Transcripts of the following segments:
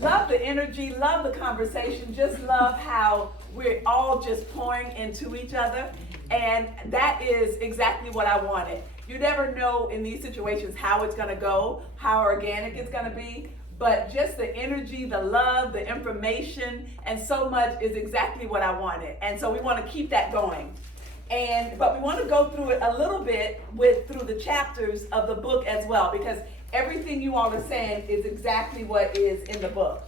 love the energy, love the conversation, just love how we're all just pouring into each other. And that is exactly what I wanted. You never know in these situations how it's gonna go, how organic it's gonna be, but just the energy, the love, the information, and so much is exactly what I wanted. And so we wanna keep that going. But we wanna go through it a little bit through the chapters of the book as well, because everything you all are saying is exactly what is in the book.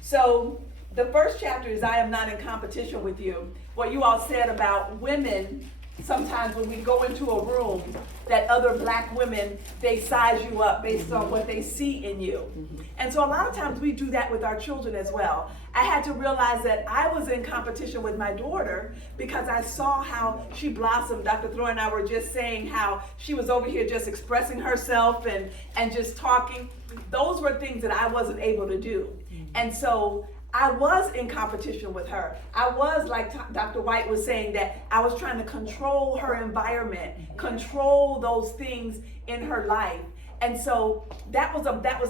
So the first chapter is I am not in competition with you. What you all said about women, sometimes when we go into a room, that other black women, they size you up based on what they see in you. And so a lot of times we do that with our children as well. I had to realize that I was in competition with my daughter because I saw how she blossomed. Dr. Throy and I were just saying how she was over here just expressing herself and just talking. Those were things that I wasn't able to do. And so I was in competition with her. I was, like Dr. White was saying, that I was trying to control her environment, control those things in her life. And so that was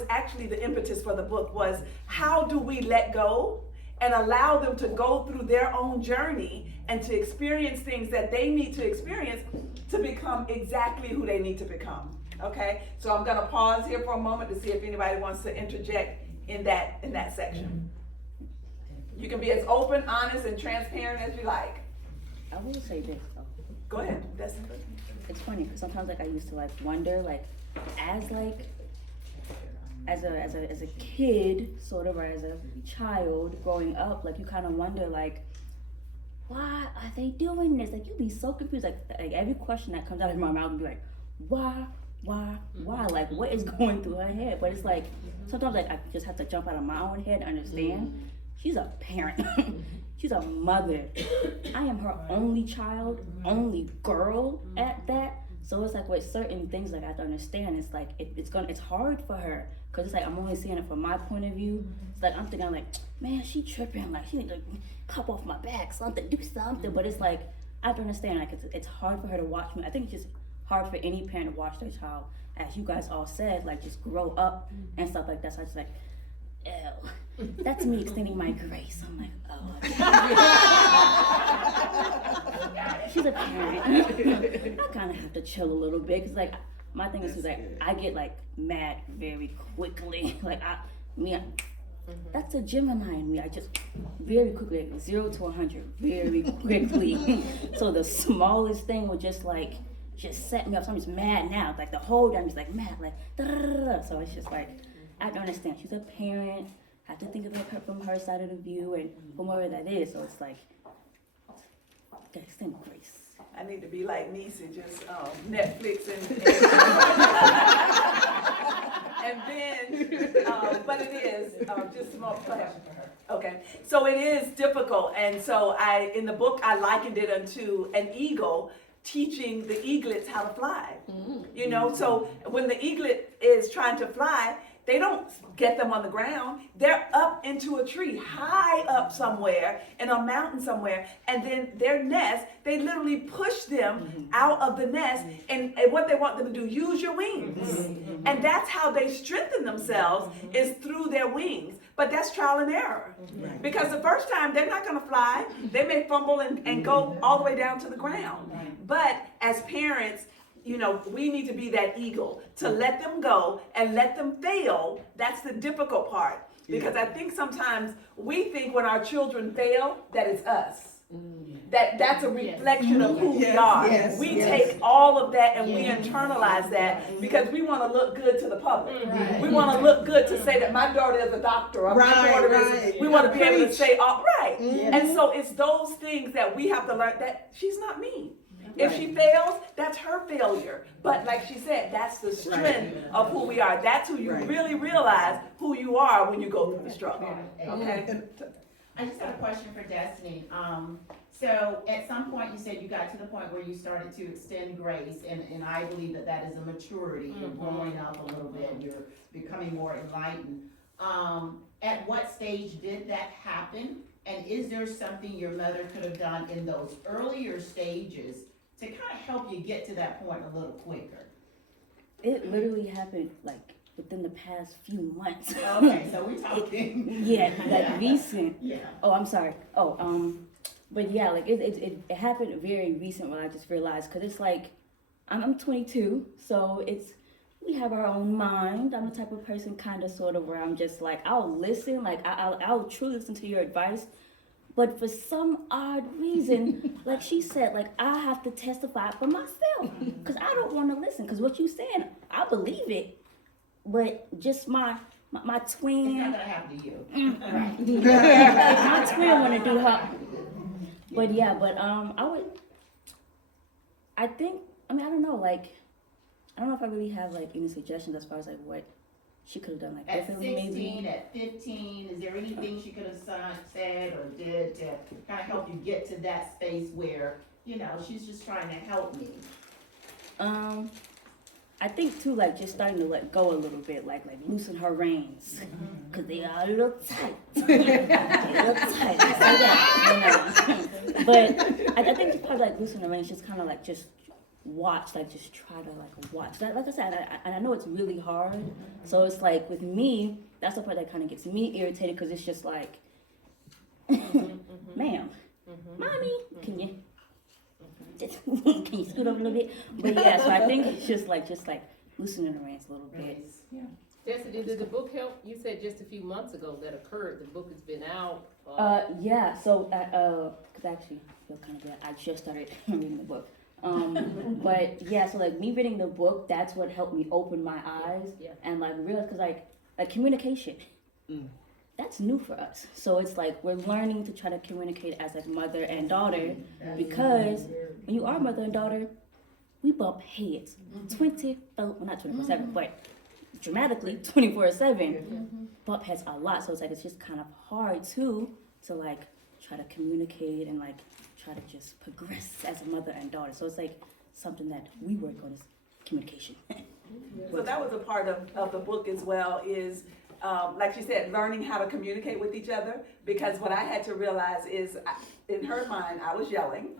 actually the impetus for the book, was how do we let go and allow them to go through their own journey and to experience things that they need to experience to become exactly who they need to become. Okay? So I'm gonna pause here for a moment to see if anybody wants to interject in that section. You can be as open, honest, and transparent as you like. I will say this though. Go ahead. It's funny because sometimes I used to wonder as a kid sort of, or as a child growing up, you kind of wonder why are they doing this? You be so confused. Every question that comes out of my mouth would be why? What is going through her head? But it's sometimes I just have to jump out of my own head and understand. She's a parent. She's a mother. I am her only child, only girl at that. So it's with certain things I have to understand. It's it's hard for her because it's I'm only seeing it from my point of view. It's I'm thinking man, she tripping. She need to cup off my back, something, do something. But it's I have to understand. It's hard for her to watch me. I think it's just hard for any parent to watch their child, as you guys all said, just grow up and stuff like that. So it's ew. That's me extending my grace. I'm oh. She's a parent. I kind of have to chill a little bit because my thing is I get mad very quickly. That's a Gemini in me. I just very quickly 0 to 100 very quickly. So the smallest thing will just set me up. So I'm just mad now. The whole day I'm just mad. So it's just I don't understand. She's a parent. I have to think of it from her side of the view and from wherever that is. So it's extend grace. I need to be like Nisa, just Netflix and then, but it is just a more pleasure for her. Okay, so it is difficult, and so in the book I likened it unto an eagle teaching the eaglets how to fly. So when the eaglet is trying to fly, they don't get them on the ground. They're up into a tree, high up somewhere, in a mountain somewhere. And then their nest, they literally push them out of the nest. And what they want them to do, use your wings. And that's how they strengthen themselves, is through their wings. But that's trial and error. Because the first time, they're not gonna fly. They may fumble and go all the way down to the ground. But as parents, we need to be that eagle, to let them go and let them fail. That's the difficult part. Because I think sometimes we think when our children fail, that it's us. That's a reflection of who we are. We take all of that and we internalize that because we want to look good to the public. We want to look good to say that my daughter is a doctor or my daughter is, we want to be able to say, all right. And so it's those things that we have to learn that she's not me. If she fails, that's her failure. But like she said, that's the strength of who we are. That's who you really realize who you are when you go through the struggle. Okay? I just got a question for Destiny. So at some point you said you got to the point where you started to extend grace, and I believe that is a maturity. You're growing up a little bit, you're becoming more enlightened. At what stage did that happen? And is there something your mother could have done in those earlier stages to kind of help you get to that point a little quicker? It literally happened within the past few months. Okay, so we're talking. Yeah, like recent. Yeah. Oh, I'm sorry. But yeah, like it happened very recent when I just realized, cause it's like, I'm 22, so we have our own mind. I'm the type of person kind of sort of where I'm just like, I'll listen, like I'll truly listen to your advice. But for some odd reason, like she said, like I have to testify for myself, cause I don't want to listen, cause what you saying, I believe it, but just my It's not twin, gonna happen to you. right? My twin want to do her. But yeah, I don't know, like, I don't know if I really have like any suggestions as far as like what she could have done, like At differently 16, maybe. at 15, is there anything she could have said or did to kind of help you get to that space where, she's just trying to help me? I think too, like just starting to let go a little bit, like loosen her reins, cause they are a little tight. They're a little tight. I say that, But I think just probably like loosen her reins, just kind of like just watch, like just try to like watch. Like I said, I know it's really hard. So it's like with me, that's the part that kind of gets me irritated, cause it's just like, ma'am, mommy, can you? Can you scoot up a little bit? But yeah, so I think it's just like loosening the reins a little bit. Yeah. Jessica, did the book help? You said just a few months ago that occurred. The book has been out. Yeah. So cause actually I feel kind of bad. I just started reading the book. But yeah, so like me reading the book, that's what helped me open my eyes and like realize, cause like communication. That's new for us. So it's like we're learning to try to communicate as like mother and daughter, because when you are mother and daughter, we bump heads 24/7, but dramatically 24/7. Bump heads a lot. So it's like it's just kind of hard to like try to communicate and like try to just progress as a mother and daughter. So it's like something that we work on is communication. So that was a part of the book as well, is like she said, learning how to communicate with each other, because what I had to realize is in her mind, I was yelling.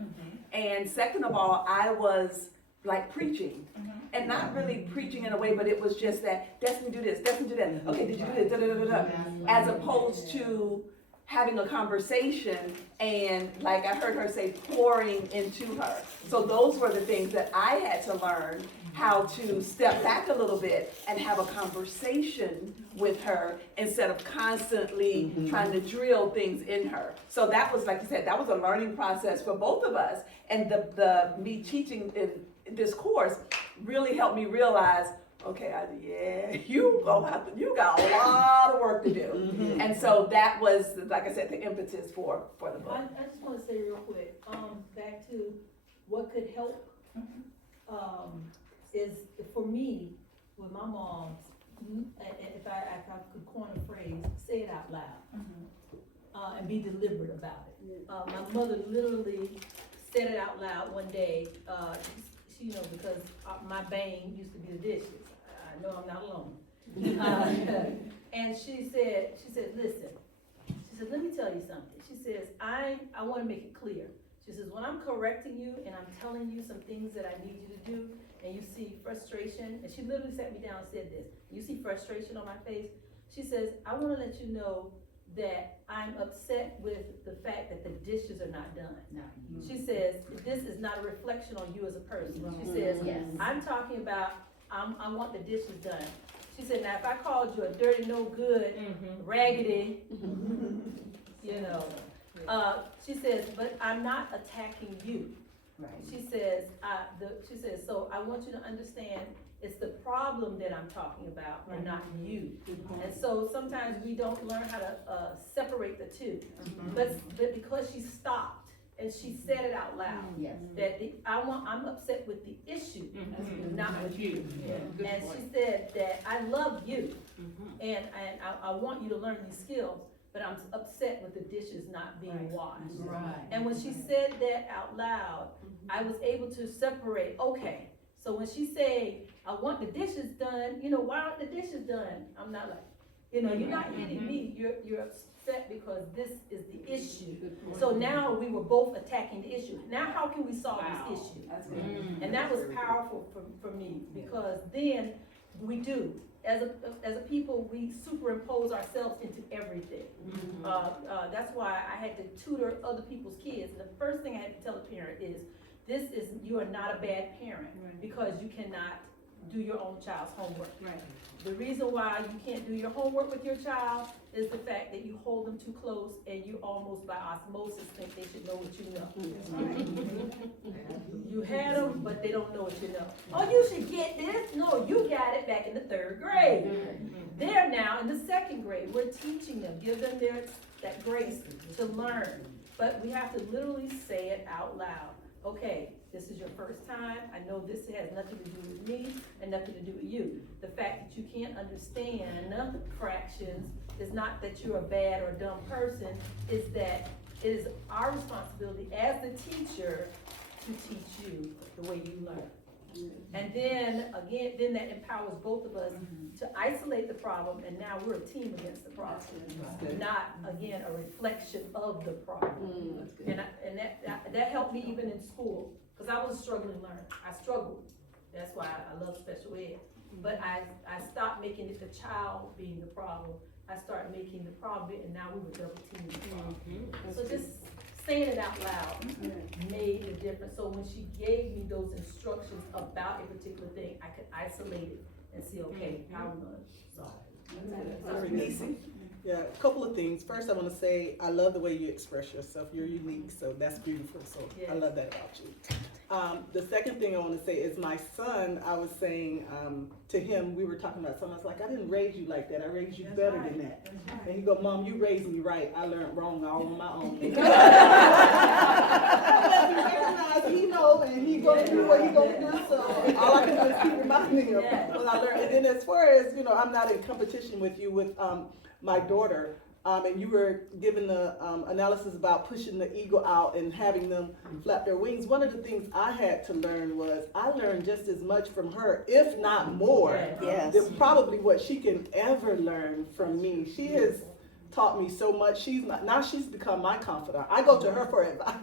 And second of all, I was like preaching, and not really preaching in a way, but it was just that, Destiny, do this, Destiny, do that. Okay, did you do this? Da, da, da, da, da. As opposed to having a conversation and, like I heard her say, pouring into her. So those were the things that I had to learn, how to step back a little bit and have a conversation with her instead of constantly trying to drill things in her. So that was, like you said, that was a learning process for both of us. And the me teaching in this course really helped me realize, okay, you got a lot of work to do. And so that was, like I said, the impetus for the book. I just want to say real quick, back to what could help, is for me, with my mom, if I could coin a phrase, say it out loud, and be deliberate about it. My mother literally said it out loud one day, because my bane used to be the dishes. I know I'm not alone. And she said, listen, she said, let me tell you something. She says, I want to make it clear. She says, when I'm correcting you and I'm telling you some things that I need you to do, and you see frustration, and she literally sat me down and said this, you see frustration on my face? She says, I want to let you know that I'm upset with the fact that the dishes are not done. She says, this is not a reflection on you as a person. She says, I'm talking about, I want the dishes done. She said, now if I called you a dirty, no good, raggedy, she says, but I'm not attacking you. Right. She says, so I want you to understand it's the problem that I'm talking about and not you. And so sometimes we don't learn how to separate the two. But because she stopped and she said it out loud, that I'm upset with the issue, not with you. And she said that I love you, and I want you to learn these skills, but I'm upset with the dishes not being washed. And when she said that out loud, I was able to separate, okay, so when she said, I want the dishes done, why aren't the dishes done? I'm not like, you're not hitting me, you're upset because this is the issue. So now we were both attacking the issue. Now how can we solve this issue? And that was powerful for me, because then we do. as a people, we superimpose ourselves into everything. That's why I had to tutor other people's kids. And the first thing I had to tell a parent is, you are not a bad parent because you cannot do your own child's homework. Right. The reason why you can't do your homework with your child is the fact that you hold them too close and you almost by osmosis think they should know what you know. You had them, but they don't know what you know. Oh, you should get this. No, you got it back in the 3rd grade. They're now in the 2nd grade. We're teaching them, give them that grace to learn. But we have to literally say it out loud. Okay, this is your first time. I know this has nothing to do with me and nothing to do with you. The fact that you can't understand fractions is not that you're a bad or dumb person, is that it is our responsibility as the teacher to teach you the way you learn. And then, again, then that empowers both of us to isolate the problem, and now we're a team against the problem. Not, again, a reflection of the problem. And that helped me even in school, because I was a struggling learner. I struggled. That's why I love special ed. But I stopped making it the child being the problem. I started making the problem, and now we were double teaming the problem. So just saying it out loud made a difference. So when she gave me those instructions about a particular thing, I could isolate it and see, okay, how we're gonna solve it. Yeah, a couple of things. First, I want to say I love the way you express yourself. You're unique, so that's beautiful. So I love that about you. The second thing I want to say is my son. I was saying to him, we were talking about something. I was like, I didn't raise you like that. I raised you better than that. And he go, Mom, you raised me right. I learned wrong all on my own. He knows, and he gonna do what he gonna do. So all I can do is keep reminding him when I learn. And then as far as I'm not in competition with you with my daughter, and you were giving the analysis about pushing the eagle out and having them flap their wings. One of the things I had to learn was I learned just as much from her, if not more, than probably what she can ever learn from me. She has taught me so much. Now she's become my confidant. I go to her for advice.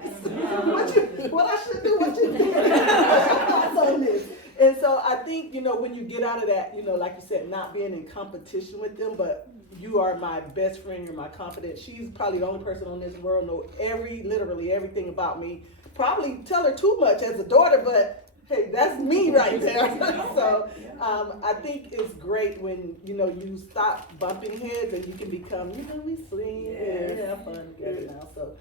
What I should do, what you do. What's your thoughts on this? And so I think, when you get out of that, like you said, not being in competition with them, but you are my best friend, you're my confidant. She's probably the only person on this world know literally everything about me. Probably tell her too much as a daughter, but hey, that's me right there. So I think it's great when, you stop bumping heads and you can become, we sing and have fun together now. So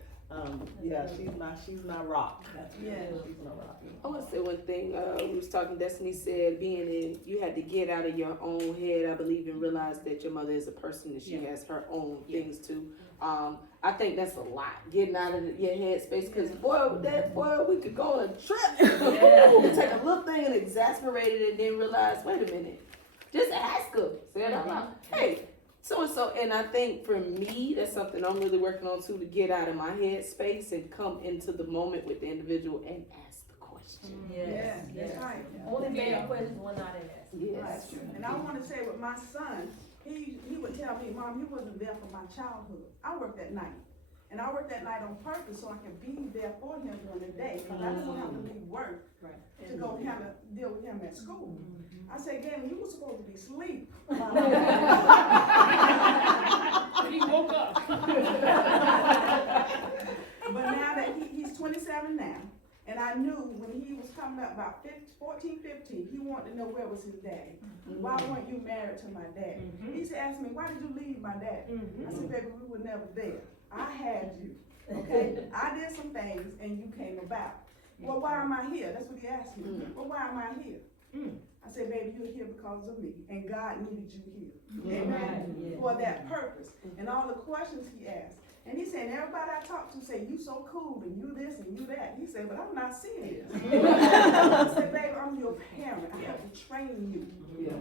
she's my rock. She's my rock. I want to say one thing. We was talking, Destiny said, you had to get out of your own head, I believe, and realize that your mother is a person and she has her own things too. I think that's a lot, getting out of your head space, because we could go on a trip. We take a little thing and exasperate it and then realize, wait a minute, just ask her. Say it out loud. Hey, so, and I think for me, that's something I'm really working on too, to get out of my head space and come into the moment with the individual and ask the question. Yes. That's right. Only bad questions will not ask. Yes. And I want to say with my son, he would tell me, Mom, you wasn't there for my childhood. I worked at night. And I worked that night on purpose so I could be there for him during the day, because I didn't have to leave work to go deal with him at school. I said, Galen, you were supposed to be asleep. He woke up. But now that he's 27 now, and I knew when he was coming up about 14, 15, he wanted to know where was his daddy. Why weren't you married to my daddy? He asked me, why did you leave my daddy? I said, baby, we were never there. I had you, okay? I did some things and you came about. Well, why am I here? That's what he asked me. Well, why am I here? I said, baby, you're here because of me, and God needed you here. Amen? For that purpose. And all the questions he asked. And he said, everybody I talk to say, you so cool, and you this, and you that. He said, but I'm not seeing it. I said, baby, I'm your parent. I have to train you.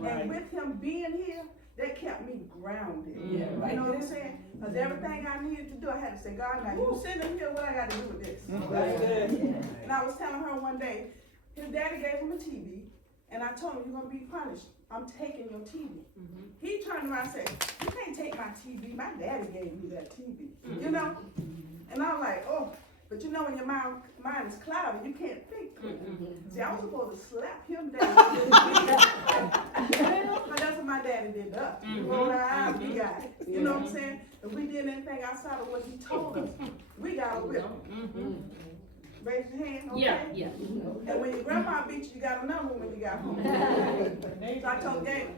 And with him being here, that kept me grounded. You know what I'm saying? Because everything I needed to do, I had to say, God, now you sitting here, what I got to do with this? And I was telling her one day, his daddy gave him a TV, and I told him, you're going to be punished. I'm taking your TV. He turned around and said, you can't take my TV. My daddy gave me that TV. You know? And I was like, oh. But you know, when your mind is cloudy, you can't think clearly. See, I was supposed to slap him down. But that's what my daddy did to us. We rolled our eyes, we got it. You know what I'm saying? If we did anything outside of what he told us, we got a whip. Raise your hand, okay? Yeah. And when your grandma beat you, you got another one when you got home. So I told Gabe,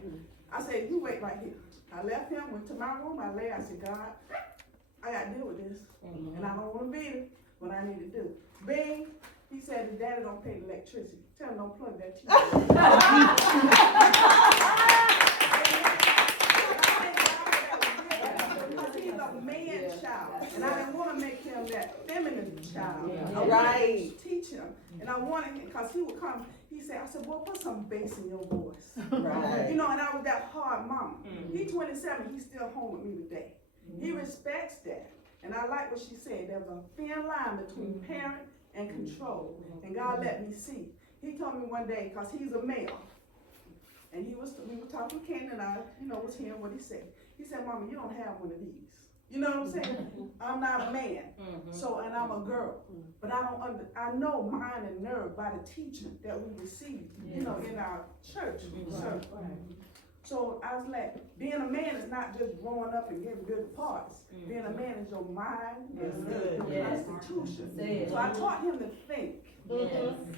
I said, you wait right here. I left him, went to my room, I lay, I said, God, I gotta deal with this. And I don't wanna beat him, but I need to do. Bing, he said his daddy don't pay the electricity. Tell him don't plug that TV. Because he's a man child, and I didn't wanna make him that feminine child. I wanted to teach him, and I wanted him, cause he would come, he said, I said, boy, put some bass in your voice. Right. You know, and I was that hard mama. He's 27, he's still home with me today. He respects that. And I like what she said, there's a thin line between parent and control. And God let me see. He told me one day, cause he's a male, and we were talking to Ken and I, was hearing what he said. He said, Mama, you don't have one of these. You know what I'm saying? I'm not a man, and I'm a girl. But I know mind and nerve by the teaching that we received, in our church. So I was like, being a man is not just growing up and getting good parts. Being a man is your mind, your constitution. So I taught him to think.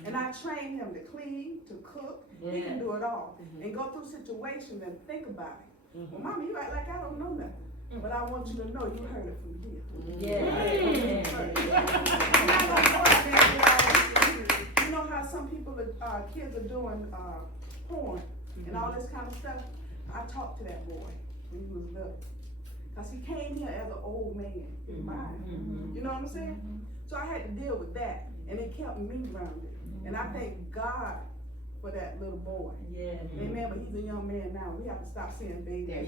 And I trained him to clean, to cook. He can do it all. And go through situations and think about it. Well, Mama, you act like I don't know nothing. But I want you to know you heard it from here. I'm not gonna force that. You know how some people, kids are doing porn and all this kind of stuff? I talked to that boy when he was little. Cause he came here as an old man in mind. You know what I'm saying? So I had to deal with that, and it kept me grounded. And I thank God for that little boy. Amen. But he's a young man now. We have to stop saying baby. He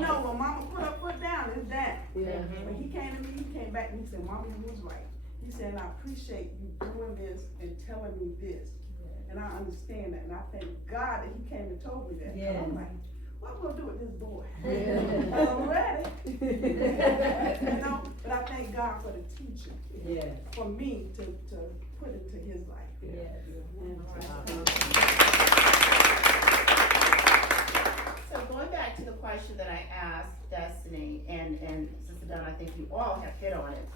know when Mama put her foot down, it's down. When he came to me, he came back and he said, Mama, you was right. He said, I appreciate you doing this and telling me this. And I understand that. And I thank God that he came and told me that. I'm like, what am I gonna do with this boy? I'm ready. But I thank God for the teaching. For me to put into his life. So going back to the question that I asked Destiny, and Sister Dunn, I think you all have hit on it.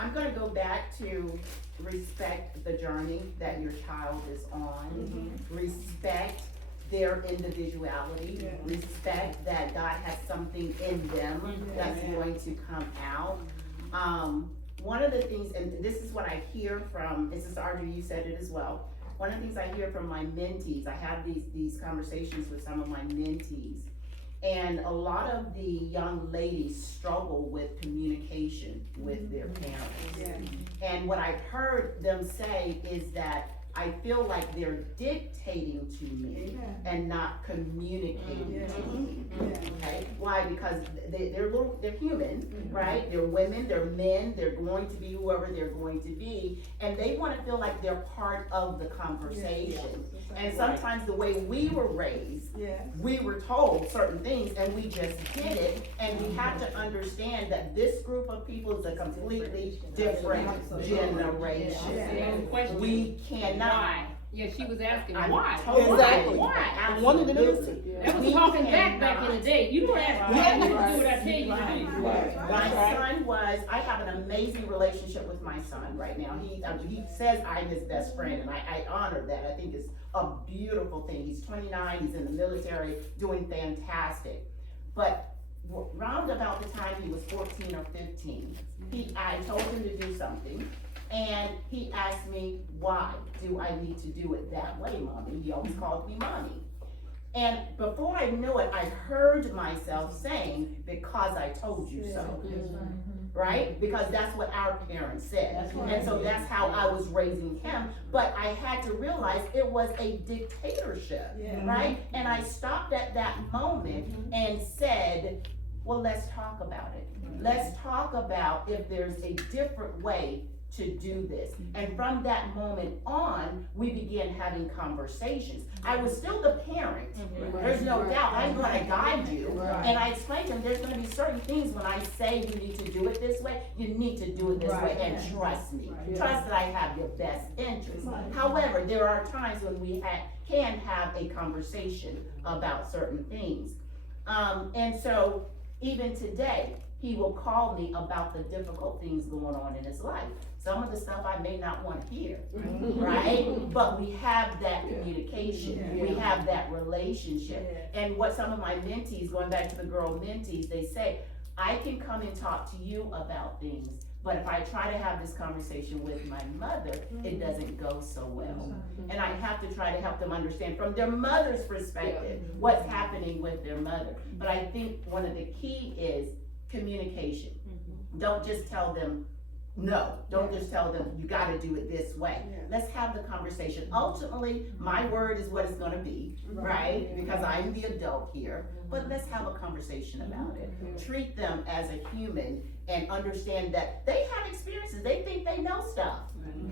I'm gonna go back to respect the journey that your child is on. Respect their individuality. Respect that God has something in them that's going to come out. One of the things, and this is what I hear from, this is Audrey, you said it as well. One of the things I hear from my mentees, I have these conversations with some of my mentees, and a lot of the young ladies struggle with communication with their parents. And what I've heard them say is that I feel like they're dictating to me and not communicating to me. Okay? Why? Because they're human, right? They're women, they're men, they're going to be whoever they're going to be, and they want to feel like they're part of the conversation. And sometimes the way we were raised, we were told certain things and we just did it, and we have to understand that this group of people is a completely different generation. We cannot. Yeah, she was asking I'm why. totally- Exactly. Why? I wanted to know. Absolutely. That was We talking back cannot. in the day. You don't ask me to do what I tell you to do. My son I have an amazing relationship with my son right now. He says I'm his best friend, and I honor that. I think it's a beautiful thing. He's 29, he's in the military, doing fantastic. But round about the time he was 14 or 15, I told him to do something, and he asked me, why do I need to do it that way, Mommy? He always called me Mommy. And before I knew it, I heard myself saying, because I told you so. Right? Because that's what our parents said. And so that's how I was raising him. But I had to realize it was a dictatorship, right? And I stopped at that moment and said, well, let's talk about it. Let's talk about if there's a different way to do this. And from that moment on, we began having conversations. I was still the parent, there's no doubt, I'm gonna guide you. And I explained to them, there's gonna be certain things when I say you need to do it this way, you need to do it this way, and trust me. Trust that I have your best interest. However, there are times when we can have a conversation about certain things. And so, even today, he will call me about the difficult things going on in his life. Some of the stuff I may not want to hear, right? But we have that communication, we have that relationship. And what some of my mentees, going back to the girl mentees, they say, I can come and talk to you about things, but if I try to have this conversation with my mother, it doesn't go so well. And I have to try to help them understand from their mother's perspective what's happening with their mother. But I think one of the key is communication. Don't just tell them no. Don't just tell them you gotta do it this way. Let's have the conversation. Ultimately, my word is what it's gonna be, right? Because I'm the adult here, but let's have a conversation about it. Treat them as a human and understand that they have experiences. They think they know stuff,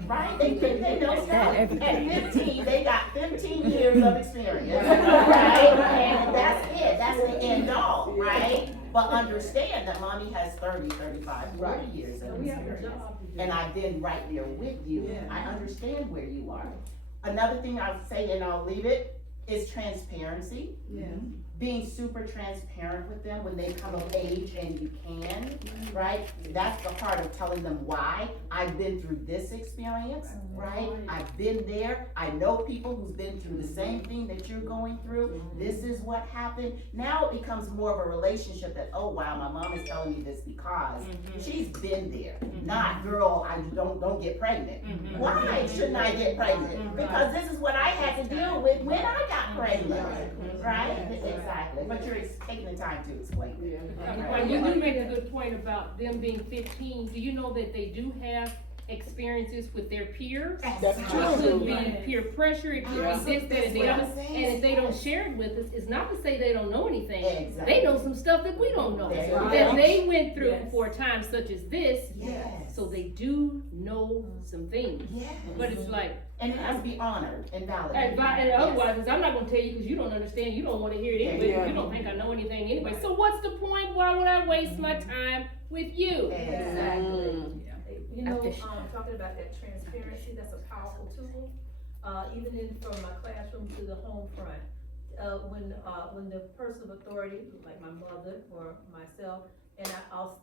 right? They think they know stuff. At 15, they got 15 years of experience, right? And that's it. That's the end all, right? But understand that mommy has 30, 35, 40 years of experience. And I've been right there with you. I understand where you are. Another thing I'll say, and I'll leave it, is transparency. Being super transparent with them when they come of age and you can, right? That's the part of telling them why. I've been through this experience, right? I've been there. I know people who's been through the same thing that you're going through. This is what happened. Now it becomes more of a relationship that, oh wow, my mom is telling me this because she's been there. Not, girl, I don't get pregnant. Why shouldn't I get pregnant? Because this is what I had to deal with when I got pregnant, right? Exactly, but you're taking the time to explain it. Well, you do make a good point about them being 15. Do you know that they do have experiences with their peers? That's It true. could be peer pressure, it could be this, that, and the other. And if they don't share it with us, it's not to say they don't know anything. Exactly. They know some stuff that we don't know. That's That right. they went through for a time such as this. Yes. So they do know some things. Yes. But it's like, And it has to be honored and validated. and otherwise, I'm not gonna tell you because you don't understand, you don't wanna hear it anyway, Yeah. you don't think I know anything anyway. So what's the point? Why would I waste my time with you? Exactly. You know, After talking about that transparency, that's a powerful tool. Even from my classroom to the home front. When the person of authority, like my mother or myself, and I'll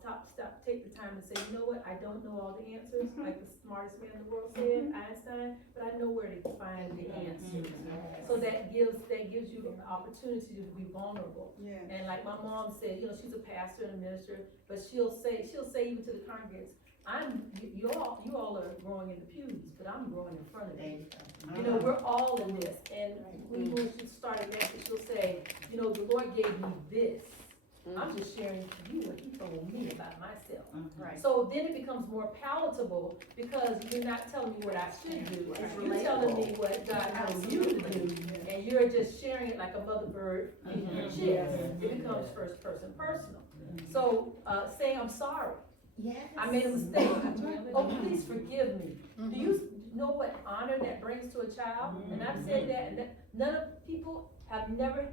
take the time to say, you know what, I don't know all the answers, like the smartest man in the world said, Einstein, but I know where to find the answers. So that gives you an opportunity to be vulnerable. And like my mom said, you know, she's a pastor and a minister, but she'll say even to the congregants, you all are growing in the pews, but I'm growing in front of you. You know, we're all in this, and when she started message, she'll say, you know, the Lord gave me this. I'm just sharing to you what He told me about myself. Right. So then it becomes more palatable because you're not telling me what I should do. You're telling me what God told you to do, and you're just sharing it like a mother bird in your chest. It becomes first person personal. So saying I'm sorry. Yes. I made a mistake. Oh, please forgive me. Do you know what honor that brings to a child? And I've said that, and none of people have never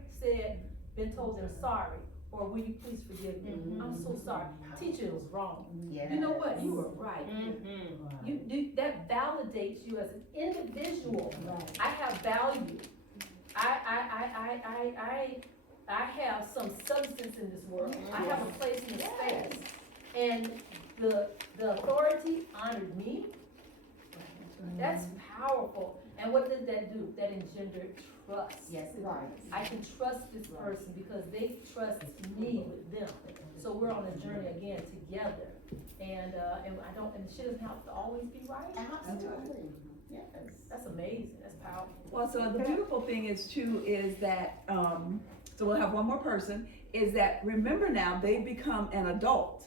been told they're sorry, or will you please forgive me? I'm so sorry. Teacher was wrong. Yes. You know what? You were right. That validates you as an individual. I have value. I have some substance in this world. I have a place in the space. And the authority honored me. That's powerful. And what did that do? That engendered trust. Yes, it does. I can trust this person because they trust me with them. So we're on a journey again together. And she doesn't have to always be right. Absolutely. Yes. That's amazing. That's powerful. Well, so the beautiful thing is too, is that, so we'll have one more person, is that, remember now, they've become an adult.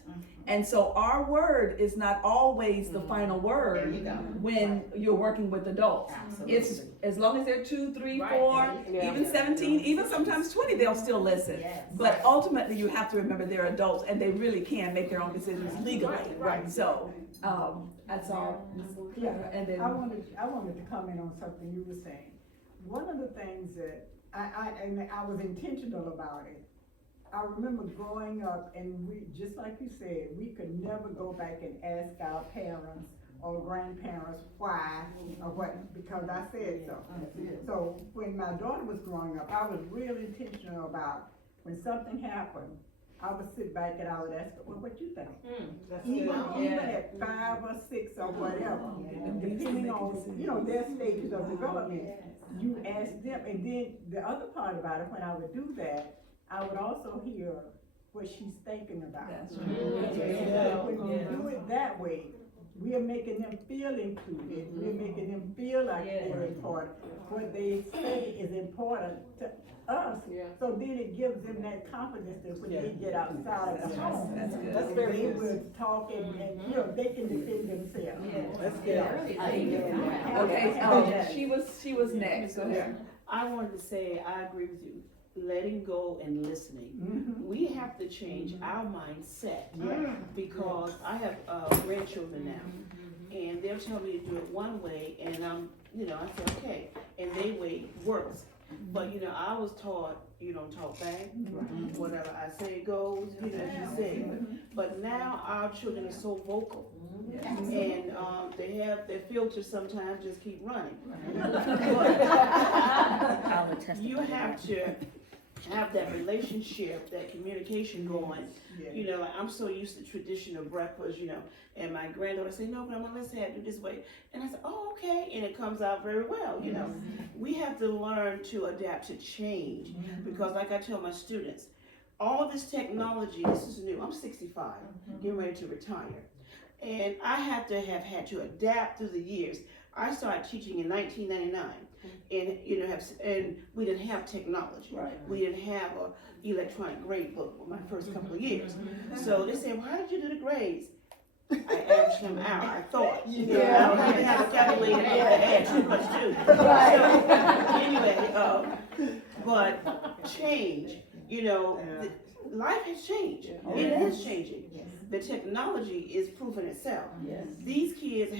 And so our word is not always the final word There you go. when you're working with adults. Absolutely. It's, as long as they're 2, 3, Right. 4, Yeah. even 17, even sometimes 20, they'll still listen. Yes. But ultimately, you have to remember they're adults and they really can make their own decisions legally. Right. So, that's all. Yeah, And then, I wanted to comment on something you were saying. One of the things that I was intentional about it. I remember growing up and we, just like you said, we could never go back and ask our parents or grandparents why or what, because I said so. So when my daughter was growing up, I was real intentional about when something happened, I would sit back and I would ask her, well, what you think? Even at 5 or 6 or whatever, depending on, you know, their stages of development, you ask them, and then the other part about it, when I would do that, I would also hear what she's thinking about. That's And when you do it that way, we are making them feel included, we're making them feel like they're important. What they say is important to us, Yeah. so then it gives them that confidence that when they get outside the home, that's good. That's very they good. will talk and, you know, they can defend themselves. That's good. Okay, she was next, go ahead. I wanted to say, I agree with you, letting go and listening. Mhm. We have to change our mindset, because I have grandchildren now, and they'll tell me to do it one way, and I say, okay, and their way works. But, I was taught, talk back, whatever I say goes, as you say. But now our children are so vocal, and they have their filters sometimes just keep running. I would testify You to have that. to have that relationship, that communication going. Yeah. Like I'm so used to traditional breakfast, and my granddaughter say, no, but I'm gonna let's have it this way. And I said, oh, okay, and it comes out very well, We have to learn to adapt to change, because like I tell my students, all this technology, this is new. I'm 65, getting ready to retire. And I have had to adapt through the years. I started teaching in 1999, and and we didn't have technology. Right. We didn't have an electronic grade book for my first couple of years. So they said, well, how did you do the grades? I averaged them out, I thought. I don't even have a calculator, I add too much too. So, anyway, but change, life has changed. It is changing. The technology is proving itself. These kids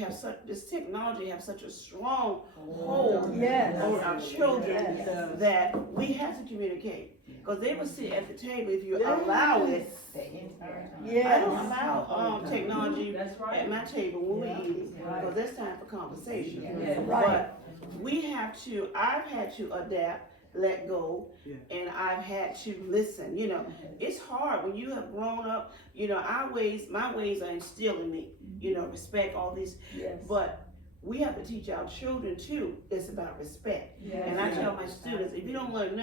this technology have such a strong hold on our children that we have to communicate. Because they will sit at the table if you allow it. I don't allow technology at my table when we're eating, because that's time for conversation. But I've had to adapt, let go, and I've had to listen. It's hard when you have grown up. My ways are instilled in me. Respect, all these. But we have to teach our children too. It's about respect. And I tell my students, if you don't learn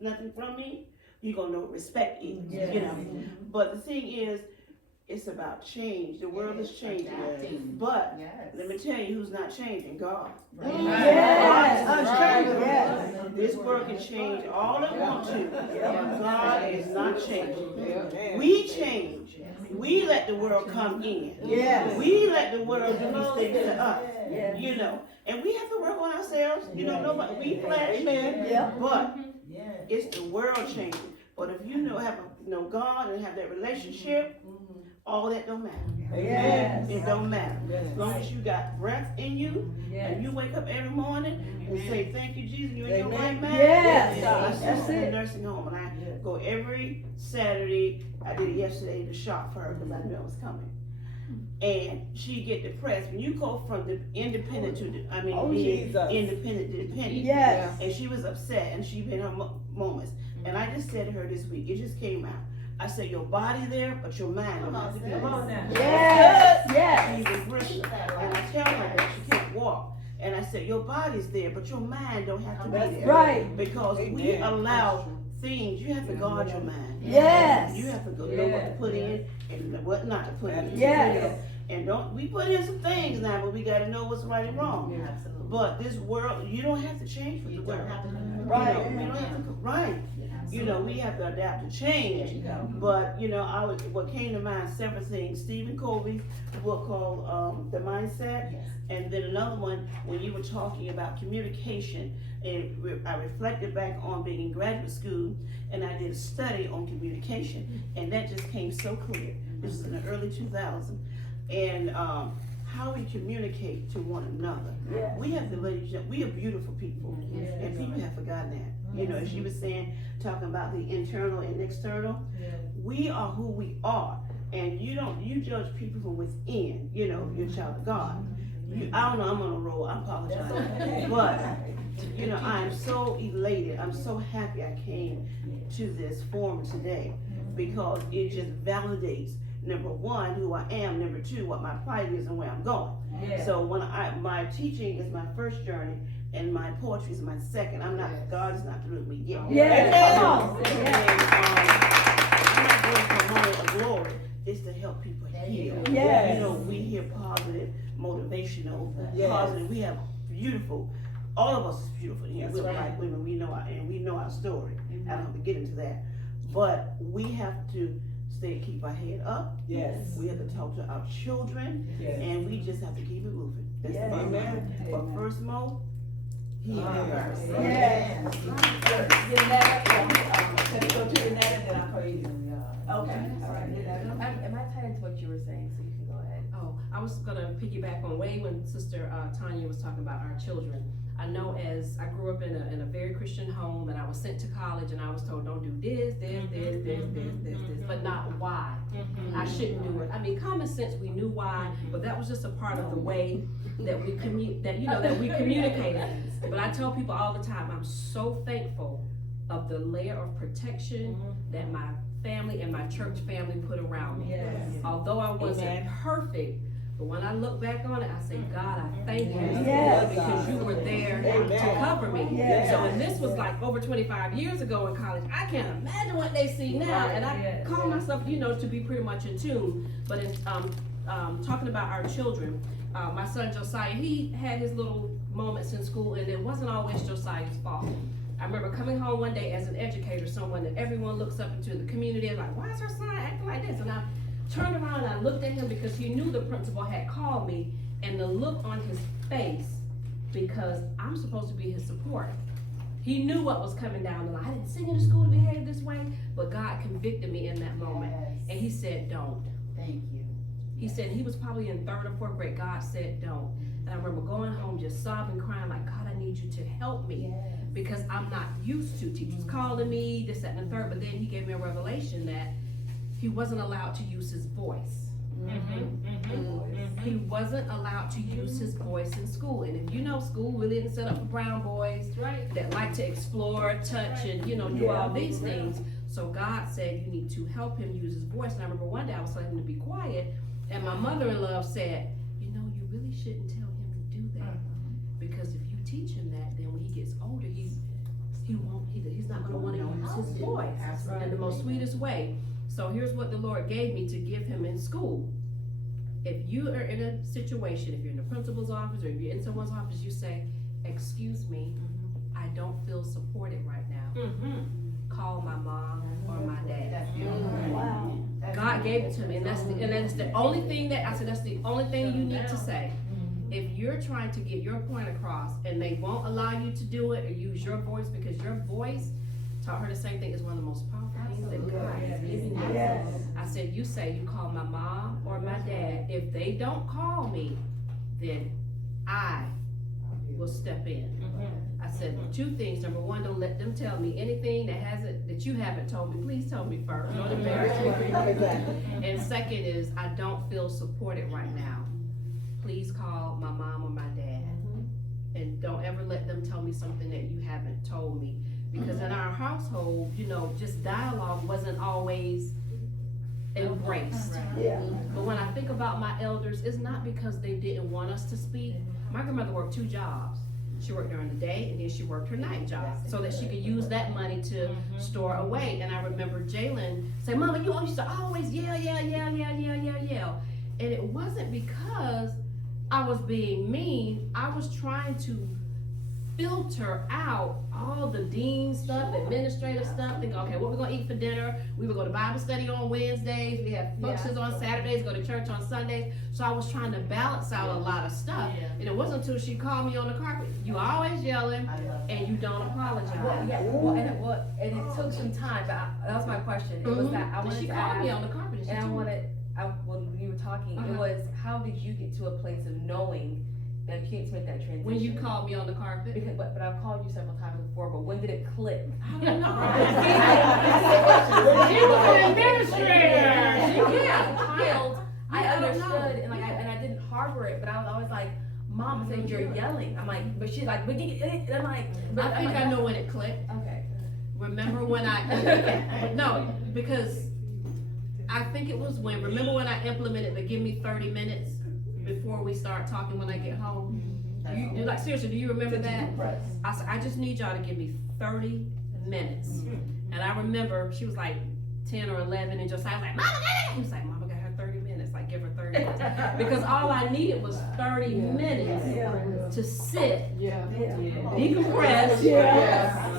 nothing from me, you're gonna know what respect is. But the thing is, it's about change. The world is changing. But let me tell you who's not changing: God. This world can change all it wants to, but God is not changing. We change. We let the world come in. We let the world do these things to us. And we have to work on ourselves. Nobody, we flesh. But it's the world changing. But if you have God and have that relationship, all that don't matter. It don't matter. As long as you got breath in you, and you wake up every morning and say, thank you, Jesus, you're in your right mind. I sit in the nursing home, and I go every Saturday. I did it yesterday to shop for her because I knew it was coming. And she get depressed. When you go from the independent to being independent to dependent. And she was upset, and she been her moments. And I just said to her this week, it just came out. I said, your body there, but your mind don't have to be there. She's a Christian. And I tell her that she can't walk. And I said, your body's there, but your mind don't have to be there. Because we allow things, you have to guard your mind. You have to know what to put in and what not to put in. And we put in some things now, but we gotta know what's right and wrong. But this world, you don't have to change for the world. We don't have to, You know, we have to adapt to change. But, you know, what came to mind, several things. Stephen Covey's book called The Mindset. Yes. And then another one, when you were talking about communication, and I reflected back on being in graduate school, and I did a study on communication, and that just came so clear. This is in the early 2000s. And how we communicate to one another. Yeah. We have to let each other, we are beautiful people, and people have forgotten that. You know, as you were saying, talking about the internal and external, we are who we are. And you judge people from within, you know, you're a child of God. I don't know, I'm on a roll, I apologize. But, you know, I am so elated, I'm so happy I came to this forum today, because it just validates, number one, who I am, number two, what my pride is and where I'm going. So when my teaching is my first journey, and my poetry is my second. God is not through with me yet. I'm not going for a moment of glory. It's to help people heal. Yes. You know, we hear positive, motivational, positive. We have beautiful. All of us is beautiful here. We're black women. We know our story. I don't have to get into that, but we have to keep our head up. Yes. We have to talk to our children, and we just have to keep it moving. That's the bottom line. But first, heal first. Yes. Can you go to Renetta, then I'll call you. Okay, all right. Am I tied into what you were saying, so you can go ahead? Oh, I was gonna piggyback on way when Sister Tanya was talking about our children. I know as I grew up in a very Christian home, and I was sent to college, and I was told don't do this, but not why. I shouldn't do it. I mean, common sense, we knew why, but that was just a part of the way that we communicated. But I tell people all the time, I'm so thankful of the layer of protection that my family and my church family put around me. Although I wasn't perfect, but when I look back on it, I say, God, I thank you because you were there to cover me. So, and this was like over 25 years ago in college. I can't imagine what they see now, and I call myself, you know, to be pretty much in tune. But in talking about our children, my son Josiah, he had his little moments in school, and it wasn't always Josiah's fault. I remember coming home one day as an educator, someone that everyone looks up into the community, and like, why is her son acting like this? And I turned around and I looked at him because he knew the principal had called me, and the look on his face, because I'm supposed to be his support. He knew what was coming down the line. I didn't sing in the school to behave this way, but God convicted me in that moment. And he said, don't. Thank you. He said he was probably in 3rd or 4th grade. God said, don't. And I remember going home just sobbing, crying, like, God, I need you to help me. Because I'm not used to teachers calling me, this, that, and the third. But then he gave me a revelation that he wasn't allowed to use his voice. He wasn't allowed to use his voice in school. And if you know, school really isn't set up for brown boys that like to explore, touch, and do all these things. So God said you need to help him use his voice. And I remember one day I was telling him to be quiet, and my mother-in-law said, you really shouldn't tell him to do that, because if you teach him that, then when he gets older, he's not going to want to use his voice in the most sweetest way. So here's what the Lord gave me to give him in school. If you are in a situation, if you're in the principal's office or if you're in someone's office, you say, excuse me, I don't feel supported right now. Call my mom or my dad. Wow. God gave it to me, and that's the only thing that's the only thing you need to say. If you're trying to get your point across and they won't allow you to do it or use your voice, because your voice, taught her the same thing, is one of the most powerful things that God has given you. I said, you call my mom or my dad. If they don't call me, then I will step in. I said 2 things. Number 1, don't let them tell me anything that you haven't told me. Please tell me first. Don't embarrass me. And second is, I don't feel supported right now. Please call my mom or my dad. And don't ever let them tell me something that you haven't told me. Because in our household, just dialogue wasn't always embraced. But when I think about my elders, it's not because they didn't want us to speak. My grandmother worked 2 jobs. She worked during the day, and then she worked her night job so that she could use that money to store away. And I remember Jalen say, Mama, you used to always yell. And it wasn't because I was being mean. I was trying to filter out all the dean stuff, administrative stuff, think, okay, what we're gonna eat for dinner, we would go to Bible study on Wednesdays, we have functions on Saturdays, go to church on Sundays, so I was trying to balance out a lot of stuff, and it wasn't until she called me on the carpet, you always yelling, and you don't apologize. And it took some time, but that was my question. It was that I wanted She to called me ask, on the carpet, and she and I told me. wanted, when you were talking, it was, how did you get to a place of knowing that you need to make that transition? When you called me on the carpet. Because, but I've called you several times before, but when did it click? I don't know. She was an administrator. Yeah, as a child, I Yeah, I don't understood, know. and I didn't harbor it, but I was always like, Mom said you're yelling. I'm like, but she's like, but and I'm like, But I I'm think like, I know when it clicked. okay. Remember when no, because I think it was remember when I implemented the give me 30 minutes before we start talking when I get home? Like seriously, do you remember that? I said, I just need y'all to give me 30 minutes. And I remember she was like 10 or 11 and Josiah was like, Mama, he was like, Mama got her 30 minutes, like give her 30 minutes. Because all I needed was 30 minutes to sit, decompress,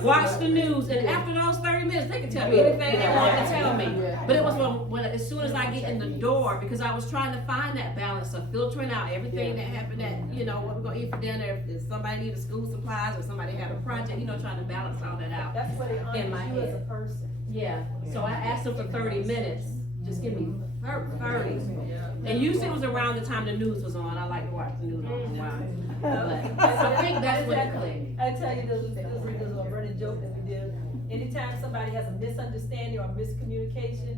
watch the news, and after those 30 minutes, they could tell me anything they wanted to tell me. But it was when as soon as I get in the door, because I was trying to find that balance of filtering out everything that happened at, you know, what we're gonna eat for dinner, if somebody needed school supplies or somebody had a project, you know, trying to balance all that out. That's what it In my honors you as head. a person. Yeah, so I asked them for 30 minutes, just give me 30. And usually it was around the time the news was on, I like to watch the news on a while. But I think that's what it clicked. I tell you, there's a running joke that we do. Anytime somebody has a misunderstanding or miscommunication,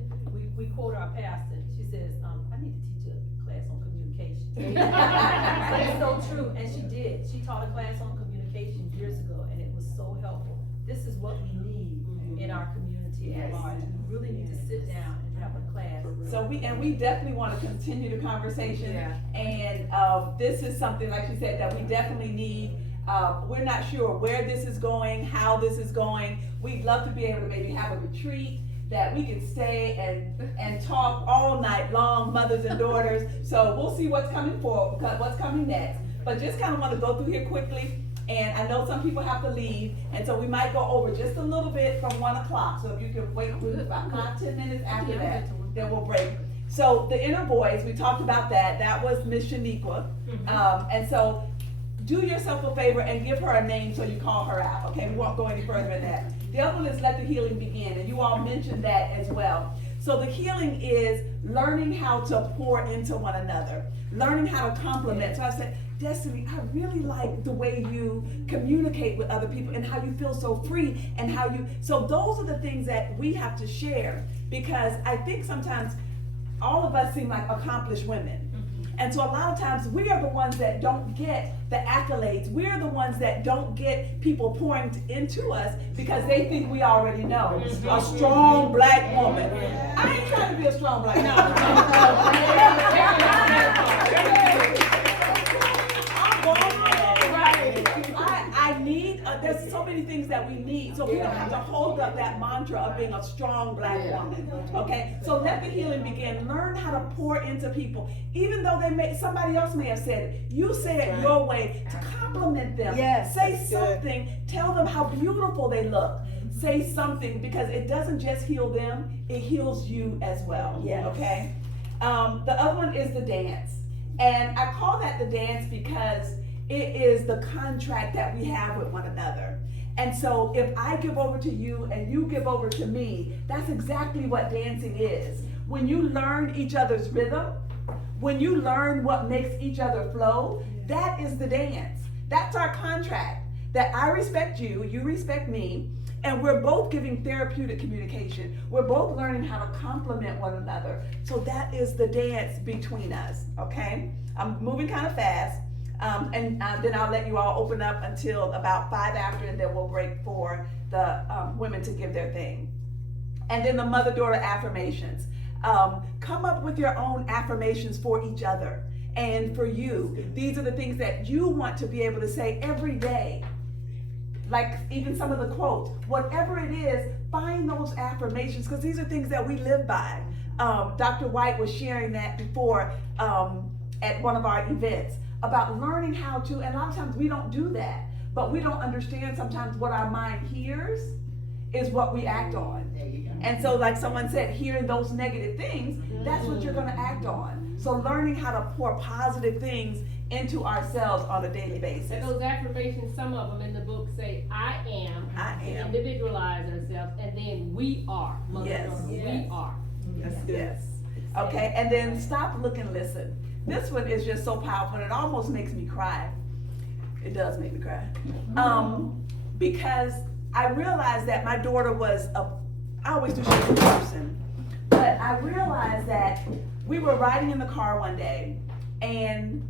we quote our pastor. She says, I need to teach a class on communication. But it's so true, and she did. She taught a class on communication years ago, and it was so helpful. This is what we need in our community at large. We really need to sit down and have a class. So we definitely want to continue the conversation. Yeah. And this is something, like you said, that we definitely need. We're not sure where this is going, how this is going. We'd love to be able to maybe have a retreat that we can stay and talk all night long, mothers and daughters. So we'll see what's coming forward, what's coming next. But just kind of want to go through here quickly. And I know some people have to leave, and so we might go over just a little bit from 1 o'clock. So if you can wait about 5-10 minutes after that, then we'll break. So the inner voice, we talked about that. That was Miss Shaniqua. And so do yourself a favor and give her a name so you call her out. Okay, we won't go any further than that. The other one is let the healing begin, and you all mentioned that as well. So the healing is learning how to pour into one another, learning how to compliment. So I said, Destiny, I really like the way you communicate with other people and how you feel so free and how you, so those are the things that we have to share, because I think sometimes all of us seem like accomplished women. And so a lot of times we are the ones that don't get the accolades. We're the ones that don't get people pouring into us because they think we already know. A strong black woman. I ain't trying to be a strong black woman. I need, there's so many things that we need. So we don't have to hold up that mantra of being a strong black woman. Okay? So let the healing begin. Learn how to pour into people. Even though somebody else may have said it, you say it your way to compliment them. Say something. Tell them how beautiful they look. Say something, because it doesn't just heal them, it heals you as well. Okay? The other one is the dance. And I call that the dance because it is the contract that we have with one another. And so if I give over to you and you give over to me, that's exactly what dancing is. When you learn each other's rhythm, when you learn what makes each other flow, that is the dance. That's our contract. That I respect you, you respect me, and we're both giving therapeutic communication. We're both learning how to complement one another. So that is the dance between us, okay? I'm moving kind of fast. Then I'll let you all open up until about 5 after, and then we'll break for the women to give their thing. And then the mother-daughter affirmations. Come up with your own affirmations for each other and for you. These are the things that you want to be able to say every day. Like even some of the quotes, whatever it is, find those affirmations, because these are things that we live by. Dr. White was sharing that before at one of our events, about learning how to, and a lot of times we don't do that, but we don't understand sometimes what our mind hears is what we act on. There you go. And so like someone said, hearing those negative things, that's what you're gonna act on. So learning how to pour positive things into ourselves on a daily basis. And those affirmations, some of them in the book say, I am. I am. Individualize ourselves, and then we are. Mother Yes. daughter, Yes. we are. Yes. Okay, and then stop, look, and listen. This one is just so powerful, it almost makes me cry. It does make me cry. Because I realized that my daughter was I always do she's a person, but I realized that we were riding in the car one day, and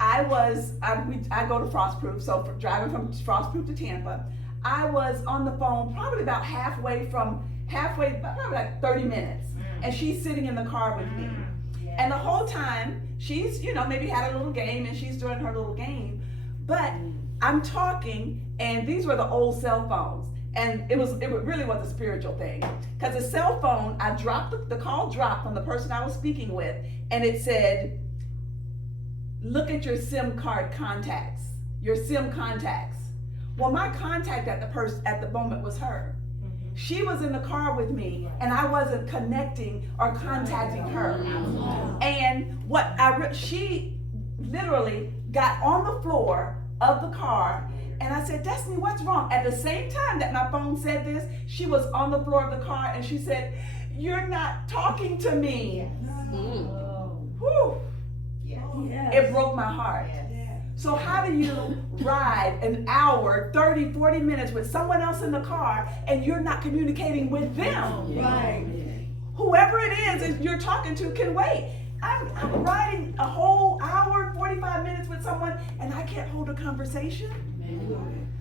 I go to Frostproof, so driving from Frostproof to Tampa, I was on the phone probably about halfway, probably like 30 minutes, and she's sitting in the car with me. And the whole time, she's, maybe had a little game, and she's doing her little game, but I'm talking, and these were the old cell phones. And it really was a spiritual thing. Because the cell phone, the call dropped from the person I was speaking with, and it said, look at your SIM card contacts, your SIM contacts. Well, my contact at the moment was her. She was in the car with me, and I wasn't connecting or contacting her. And she literally got on the floor of the car, and I said, Destiny, what's wrong? At the same time that my phone said this, she was on the floor of the car, and she said, you're not talking to me. Whew. Yes. It broke my heart. Yes. So how do you ride an hour, 30, 40 minutes with someone else in the car, and you're not communicating with them? Right. Whoever it is that you're talking to can wait. I'm riding a whole hour, 45 minutes with someone, and I can't hold a conversation.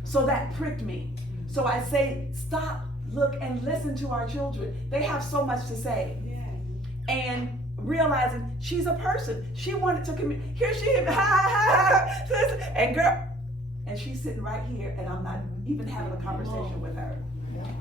So that pricked me. So I say, stop, look, and listen to our children. They have so much to say. And realizing she's a person. She wanted to communicate. Here she is, and girl, and she's sitting right here, and I'm not even having a conversation with her.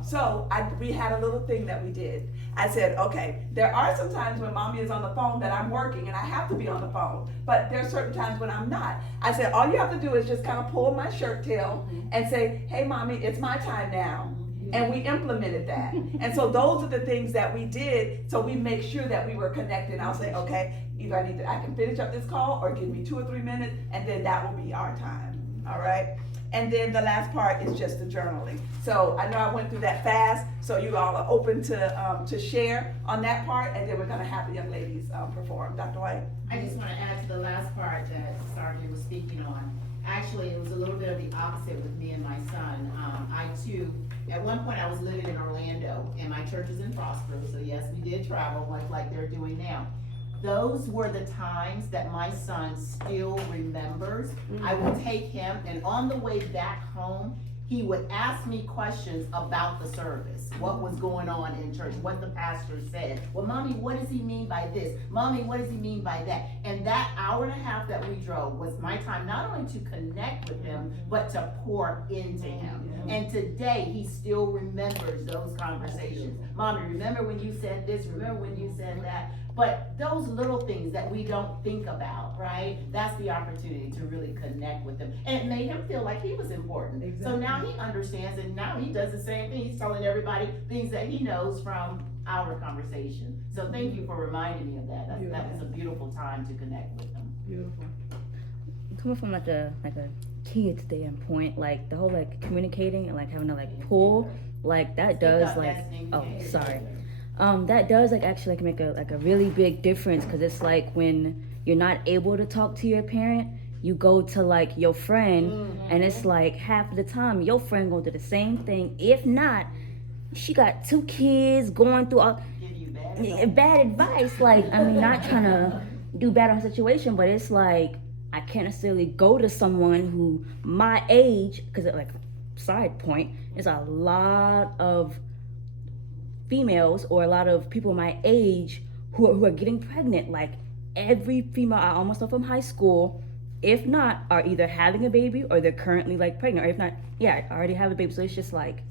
So we had a little thing that we did. I said, okay, there are some times when mommy is on the phone that I'm working and I have to be on the phone, but there are certain times when I'm not. I said, all you have to do is just kind of pull my shirt tail and say, hey mommy, it's my time now. And we implemented that. And so those are the things that we did, so we make sure that we were connected. I'll say, okay, either I can finish up this call or give me 2 or 3 minutes, and then that will be our time, all right? And then the last part is just the journaling. So I know I went through that fast, so you all are open to share on that part, and then we're gonna have the young ladies perform. Dr. White? I just want to add to the last part that Sergeant was speaking on. Actually, it was a little bit of the opposite with me and my son. I too, at one point I was living in Orlando, and my church is in Frostproof, so yes, we did travel much like they're doing now. Those were the times that my son still remembers. I would take him, and on the way back home, he would ask me questions about the service, what was going on in church, what the pastor said. Well, mommy, what does he mean by this? Mommy, what does he mean by that? And that hour and a half that we drove was my time not only to connect with him, but to pour into him. And today, he still remembers those conversations. Mommy, remember when you said this? Remember when you said that? But those little things that we don't think about, right? That's the opportunity to really connect with them. And it made him feel like he was important. So now he understands, and now he does the same thing. He's telling everybody things that he knows from our conversation. So thank you for reminding me of that. That was a beautiful time to connect with them. Beautiful. Coming from like a kid standpoint, like the whole like communicating and like having to like pull, like that does like, oh sorry. That does like actually like make a really big difference, because it's like when you're not able to talk to your parent, you go to like your friend, and it's like half of the time your friend gonna do the same thing. If not, she got 2 kids going through all bad advice. Like, I mean, not trying to do bad on the situation, but it's like I can't necessarily go to someone who my age, because like side point, there's a lot of females or a lot of people my age who are getting pregnant. Like every female I almost know from high school, if not, are either having a baby or they're currently like pregnant, or if not, yeah, I already have a baby. So it's just like,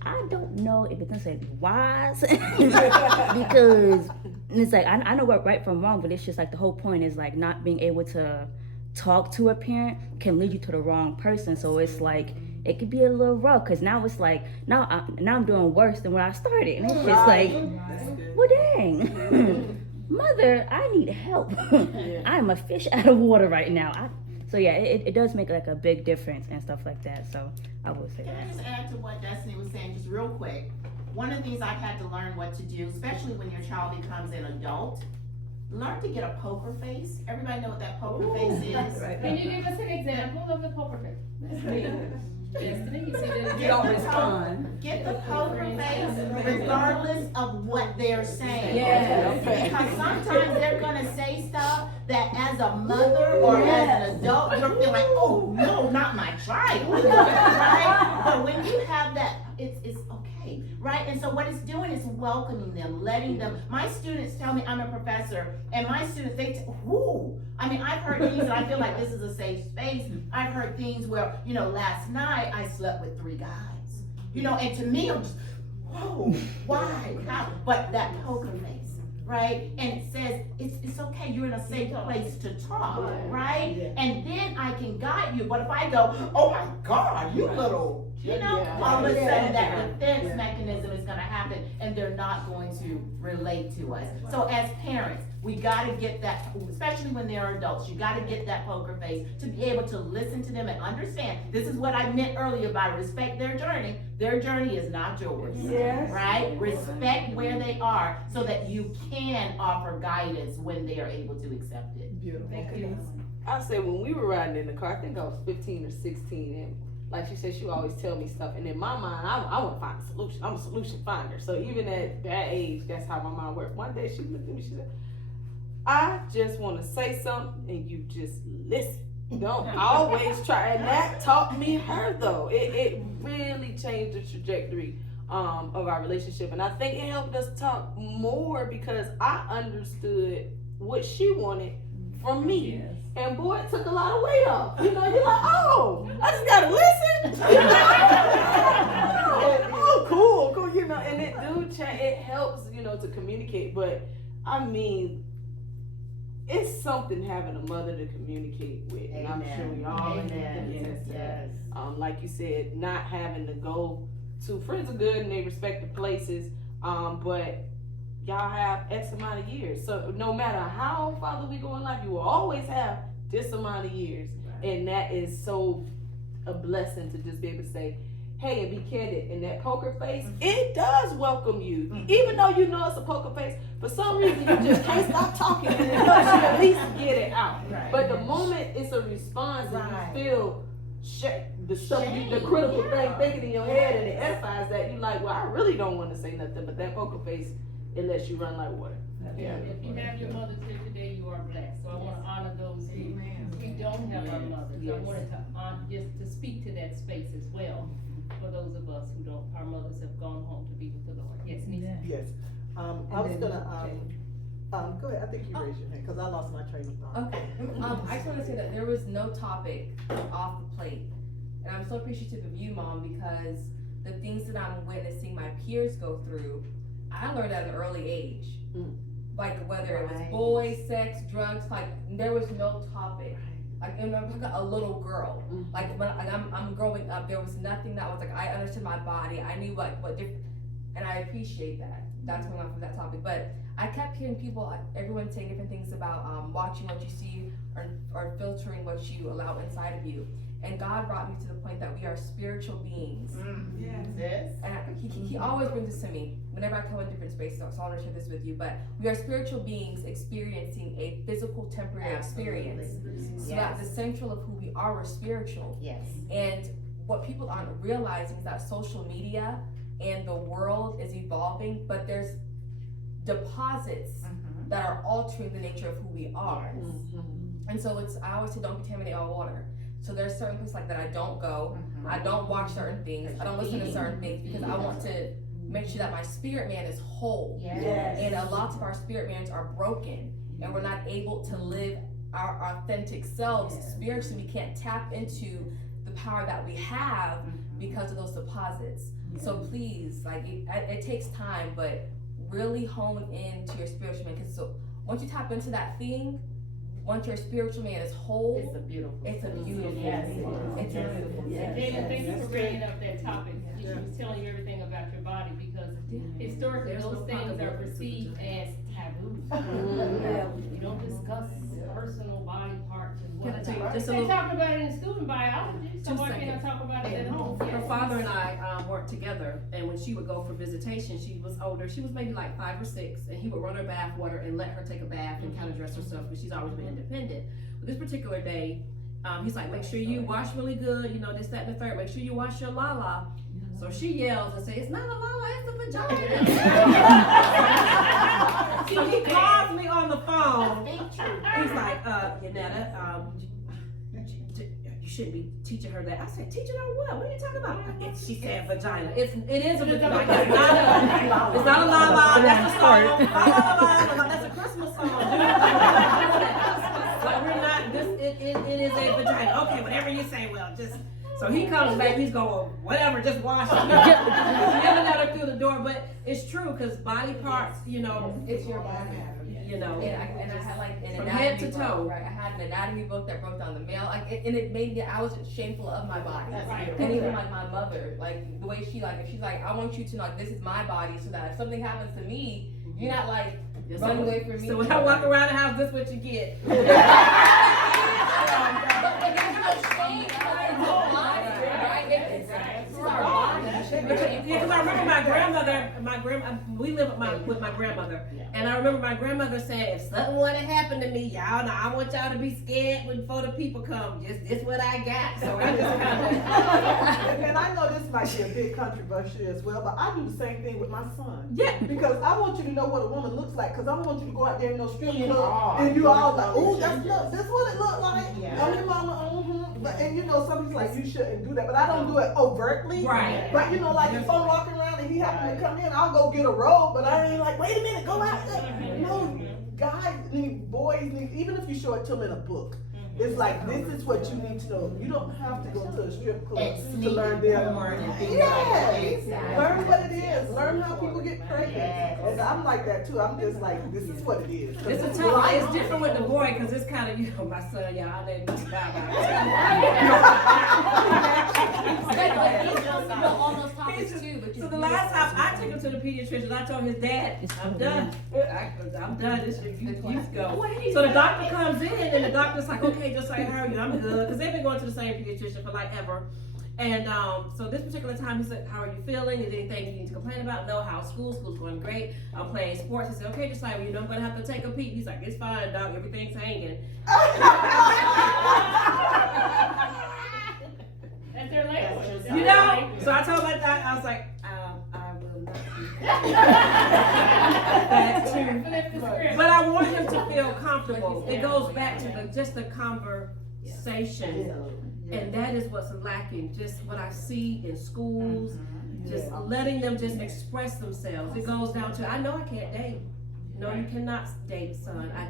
I don't know if it's necessarily wise because it's like I know what right from wrong, but it's just like the whole point is like not being able to talk to a parent can lead you to the wrong person. So it's like, it could be a little rough, because now it's like, now I'm doing worse than when I started. And it's just like, well, dang. Mother, I need help. I'm a fish out of water right now. So yeah, it does make like a big difference and stuff like that. So I would say Can I that. just add to what Destiny was saying, just real quick? One of the things I've had to learn what to do, especially when your child becomes an adult, learn to get a poker face. Everybody know what that poker face is? Can you give us an example of the poker face? Destiny, you see that? You don't respond. Get the poker face regardless of what they're saying. Yes. Because sometimes they're gonna say stuff that as a mother or as an adult, you're feeling like, oh, no, not my child, right? But when you have that, it's okay, right? And so what it's doing is welcoming them, letting them, my students tell me, I'm a professor, and my students, I mean, I've heard things, and I feel like this is a safe space. I've heard things where, you know, last night I slept with 3 guys, you know, and to me, I'm just, whoa, why, how? But that poker face, right? And it says, it's okay, you're in a safe place to talk, right? And then I can guide you, but if I go, oh my God, you little, you know, all of a sudden that defense mechanism is gonna happen, and they're not going to relate to us. So as parents, we gotta get that, especially when they're adults, you gotta get that poker face to be able to listen to them and understand. This is what I meant earlier by respect their journey. Their journey is not yours, right? Respect where they are so that you can offer guidance when they are able to accept it. Beautiful. Thank you. I said when we were riding in the car, I think I was 15 or 16, and like she said, she would always tell me stuff, and in my mind, I want to find a solution. I'm a solution finder. So even at that age, that's how my mind worked. One day she looked at me, she said, I just want to say something, and you just listen. Don't always try. And that taught me her, though. It really changed the trajectory of our relationship. And I think it helped us talk more because I understood what she wanted from me. And boy, it took a lot of weight off. You know, you're like, oh, I just gotta listen. Oh, cool, you know, and it it helps, you know, to communicate. But I mean, it's something having a mother to communicate with, and I'm sure we all can attest to that. Like you said, not having to go to friends are good and they respective places, but y'all have X amount of years. So no matter how farther we go in life, you will always have this amount of years. Right. And that is so a blessing to just be able to say, hey, and be candid. And that poker face, it does welcome you. Even though you know it's a poker face, for some reason you just can't stop talking and it helps you at least get it out. Right. But the moment it's a response and you feel the stuff, the critical thing thinking in your head, and it edifies that, you're like, well, I really don't want to say nothing, but that poker face, it lets you run like water. Yeah. If you have your mothers here today, you are blessed. So I want to honor those who don't have our mothers. I wanted to just to speak to that space as well for those of us who don't. Our mothers have gone home to be with the Lord. Yes, Nisa. Yes. I was gonna go ahead. I think you raised your hand because I lost my train of thought. Okay. I just want to say that there was no topic off the plate, and I'm so appreciative of you, Mom, because the things that I'm witnessing my peers go through, I learned at an early age. Like whether it was boys, sex, drugs, like there was no topic. Like, and I'm talking a little girl. Like when I'm growing up, there was nothing that was like, I understood my body. I knew like what different, and I appreciate that. That's when I went from that topic. But I kept hearing people, everyone saying different things about watching what you see or filtering what you allow inside of you. And God brought me to the point that we are spiritual beings. Yes. And he always brings this to me whenever I come in different spaces, so I want to share this with you. But we are spiritual beings experiencing a physical temporary experience. So that the central of who we are, we're spiritual. Yes. And what people aren't realizing is that social media and the world is evolving, but there's deposits that are altering the nature of who we are. And so I always say, don't contaminate our water. So there's certain places like that I don't go. I don't watch certain things. I don't listen to certain things because I want to make sure that my spirit man is whole. Yes. And a lot of our spirit mans are broken, and we're not able to live our authentic selves spiritually. We can't tap into the power that we have because of those deposits. So please, like it takes time, but really hone into your spiritual man. Because so once you tap into that thing, once your spiritual man is whole, It's a beautiful. it's a beautiful Yes, thing. It's a beautiful thing. David, thank you for bringing up that topic. She was telling you everything about your body because historically those things are perceived as taboo. You don't discuss personal body parts and Can I whatnot. tell you just a They little? talk about it in school in biology, so 2 why can't I seconds. talk about it at home? Her Yes. father and I worked together, and when she would go for visitation, she was older. She was maybe like 5 or 6, and he would run her bath water and let her take a bath and kind of dress herself because she's always been independent. But this particular day, he's like, make sure you wash really good, you know, this, that, and the third. Make sure you wash your lala. So she yells and says, it's not a lala, it's a vagina. So he calls me on the phone. He's like, Yanetta, you shouldn't be teaching her that. I said, teaching her what? What are you talking about? She said vagina. It is a vagina. It's not a la la. That's a song. La la la la. That's a Christmas song. Like we're not. It is a vagina. Okay, whatever you say. Well, just. So he comes back. He's going, whatever. Just wash it. Never let her through the door, but it's true because body parts. You know, It's your body. you know. And I had like an From anatomy head to book, toe. right? I had an anatomy book that broke down the male, and it made me. I was shameful of my body, Right. and even like my mother, like the way she's like, I want you to know like, this is my body, so that if something happens to me, you're not like running away from me. So when I walk around the house, this is what you get. But there's no shame. It's our body, right? It's our body. Because I remember my grandmother, we live with my grandmother, and I remember my grandmother saying, if something were to happen to me, y'all know, I want y'all to be scared before the people come. Just this what I got. So I just kind of. And I know this might be a bit controversial as well, but I do the same thing with my son. Yeah. Because I want you to know what a woman looks like, because I don't want you to go out there in no strip You club are. and you all like, oh, that's what it look like. Yeah. And your mama, But, and you know, some people like, you shouldn't do that, but I don't do it overtly. Right. But you know, like if I'm walking around and he happen to come in, I'll go get a robe, but I ain't like, wait a minute, go out there. No, guys need, boys need, even if you show it to them in a book, it's like, this is what you need to know. You don't have to go to a strip club to learn their learn what it is. Learn how people get pregnant. And I'm like that too. I'm just like, this is what it is. It's a tough. It's different with the boy because it's kind of, you know, my son, y'all, I let him On those topics too, but So the last time I took him to the pediatrician, I told his dad, I'm done. I'm done. This you go. So the doctor comes in and the doctor's like, okay, just like her, I'm good. Because they've been going to the same pediatrician for like ever. And so this particular time he said, how are you feeling? Is there anything you need to complain about? No, how's school? School's going great. I'm playing sports. I said, okay, just like, you know, I'm going to have to take a peek. He's like, it's fine, doc. Everything's hanging. That's their language. You know? So I told my doctor, I was like, I will not be. That's true. But I want him to feel comfortable. It goes back to just the conversation. And that is what's lacking. Just what I see in schools, just letting them just express themselves. It goes down to, I know I can't date. No, you cannot date, son. I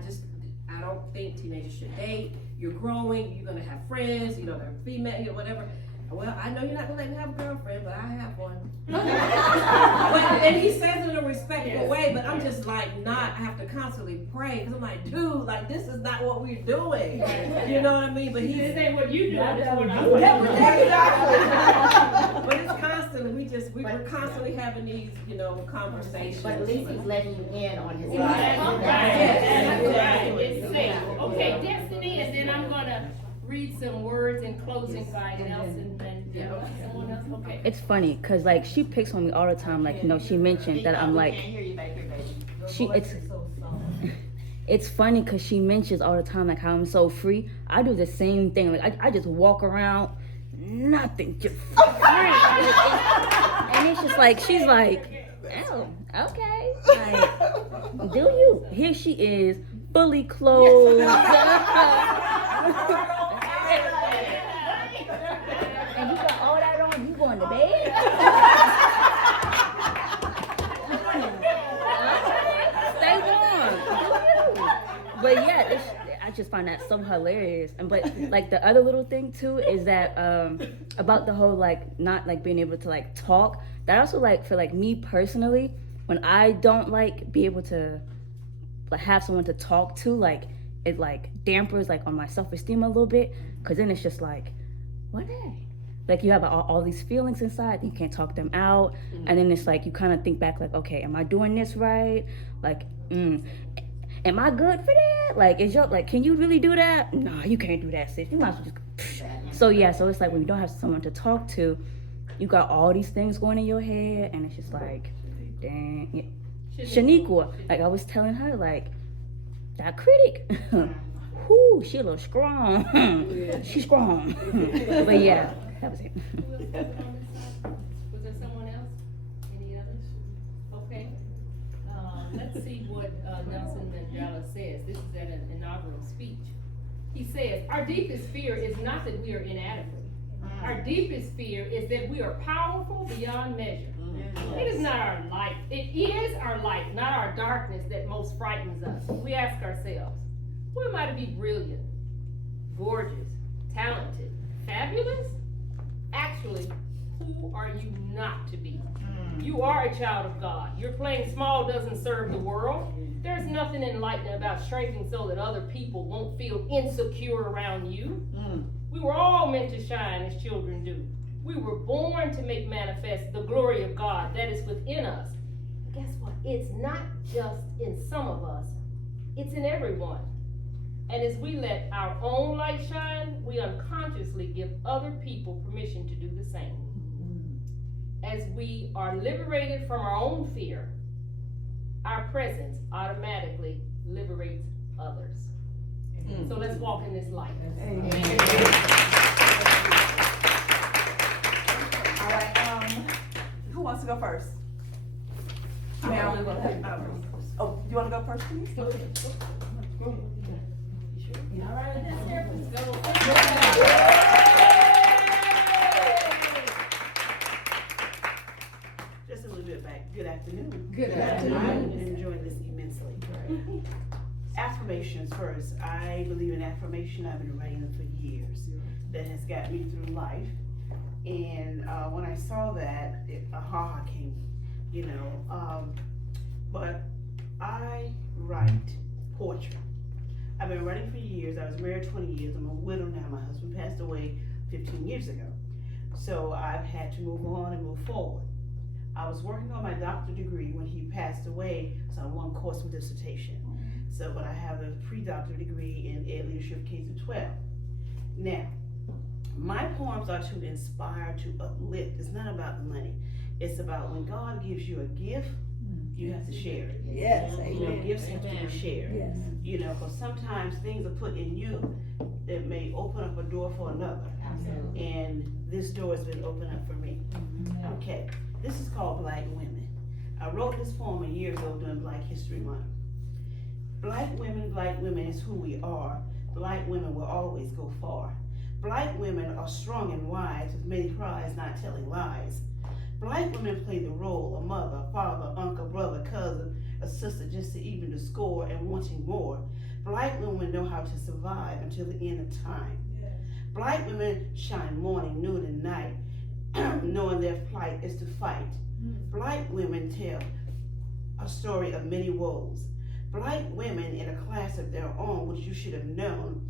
don't think teenagers should date. You're growing, you're gonna have friends, you know, they're female, you know, whatever. Well, I know you're not gonna let me have a girlfriend, but I have one. And he says it in a respectful way, but I'm just like I have to constantly pray, because I'm like, dude, like this is not what we're doing. You know what I mean? But This ain't what you do, it's what I'm doing. But it's constantly, we're constantly having these, you know, conversations. But at least he's letting you in on his That's life. right. It's safe. Okay, Destiny, and then I'm gonna read some words in closing by Nelson, and someone else, okay. It's funny because like she picks on me all the time. Like, you know, she mentioned that I'm like, it's funny because she mentions all the time like how I'm so free. I do the same thing. Like I just walk around, nothing, just free. And it's just like she's like, oh, okay. Like, do you? Here she is, fully clothed. And you got all that on, you going to bed? Stay warm. But yeah, I just find that so hilarious. And but like the other little thing too is that about the whole like not like being able to like talk. That also like for like me personally, when I don't like be able to like have someone to talk to, like it like dampers like on my self-esteem a little bit, because then it's just like, what the? Like you have all these feelings inside, you can't talk them out, and then it's like you kind of think back like, okay, am I doing this right? Like, am I good for that? Like, is your like, can you really do that? No, you can't do that, sis. You might as well just. So yeah, so it's like when you don't have someone to talk to, you got all these things going in your head, and it's just like, dang. Yeah. Shaniqua, like I was telling her, like that critic, whoo, she a little strong. She's strong. But yeah, that was it. Who else has it on this side? Was there someone else? Any others? Okay. Let's see what Nelson Mandela says. This is at an inaugural speech. He says, our deepest fear is not that we are inadequate. Our deepest fear is that we are powerful beyond measure. It is not our light. It is our light, not our darkness, that most frightens us. We ask ourselves, who am I to be brilliant, gorgeous, talented, fabulous? Actually, who are you not to be? You are a child of God. Your playing small doesn't serve the world. There's nothing enlightening about shrinking so that other people won't feel insecure around you. We were all meant to shine as children do. We were born to make manifest the glory of God that is within us. But guess what? It's not just in some of us. It's in everyone. And as we let our own light shine, we unconsciously give other people permission to do the same. As we are liberated from our own fear, our presence automatically liberates others. So let's walk in this light. All right, who wants to go first? Now, oh, you want to go first, please? All right, let's go. Just a little bit back. Good afternoon. Good afternoon. I'm enjoying this immensely. Affirmations first. I believe in affirmation. I've been writing them for years. That has got me through life. And when I saw that, aha came, you know. But I write poetry. I've been writing for years. I was married 20 years. I'm a widow now. My husband passed away 15 years ago. So I've had to move on and move forward. I was working on my doctorate degree when he passed away, so I won course with dissertation. So, but I have a pre-doctorate degree in ed leadership K through 12. Now, my poems are to inspire, to uplift. It's not about the money. It's about when God gives you a gift, you have to share it. Yes, You know, gifts have to be shared. Yes. You know, because sometimes things are put in you that may open up a door for another. And this door has been opened up for me. Okay, this is called Black Women. I wrote this poem a year ago during Black History Month. Black women is who we are. Black women will always go far. Black women are strong and wise with many cries, not telling lies. Black women play the role of mother, father, uncle, brother, cousin, a sister, just to even the score and wanting more. Black women know how to survive until the end of time. Black women shine morning, noon, and night, knowing their plight is to fight. Black women tell a story of many woes. Black women in a class of their own, which you should have known.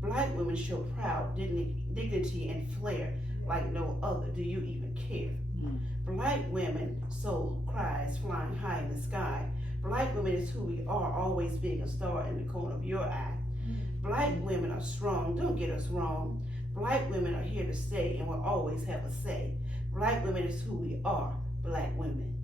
Black women show proud dignity and flair like no other. Do you even care? Black women, soul cries flying high in the sky. Black women is who we are, always being a star in the corner of your eye. Black women are strong, don't get us wrong. Black women are here to stay and will always have a say. Black women is who we are, Black women.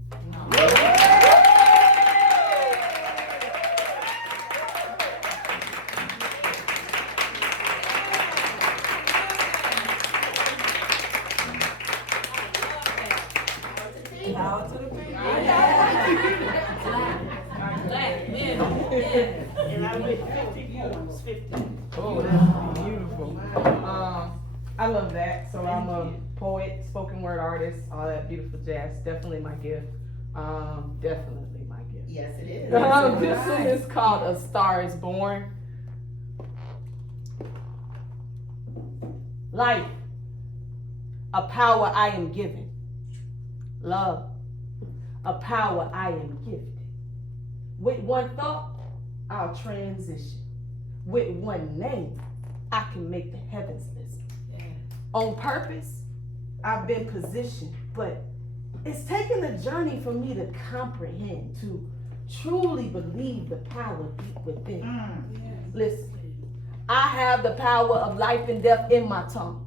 Power to the people. And I read 50 poems, 50. Oh, that's beautiful. I love that. So I'm a poet, spoken word artist, all that beautiful jazz. Definitely my gift. Definitely my gift. Yes, it is. This one is called A Star Is Born. Life, a power I am given. Love, a power I am gifted. With one thought, I'll transition. with one name, I can make the heavens listen. On purpose, I've been positioned, but it's taken a journey for me to comprehend, to truly believe the power deep within. Listen, I have the power of life and death in my tongue.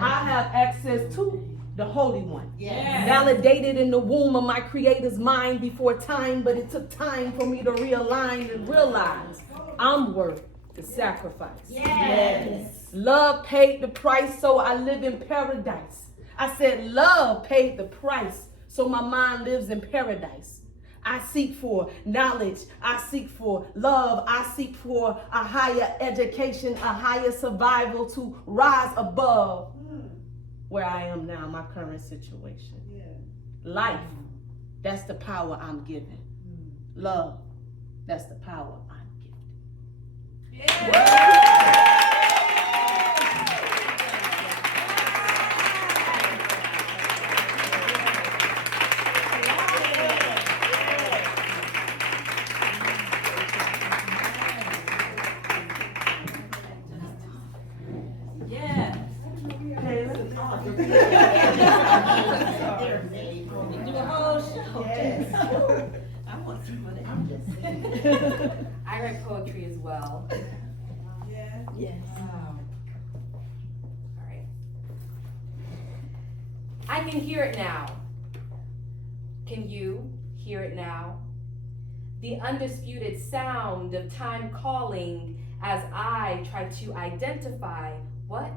I have access to the Holy One. Validated in the womb of my Creator's mind before time, but it took time for me to realign and realize I'm worth the sacrifice. Love paid the price, so I live in paradise. I said love paid the price, so my mind lives in paradise. I seek for knowledge, I seek for love, I seek for a higher education, a higher survival to rise above where I am now, my current situation. Life, that's the power I'm given. Love, that's the power I'm gifted. I write poetry as well. Yes. All right. I can hear it now. Can you hear it now? The undisputed sound of time calling as I try to identify what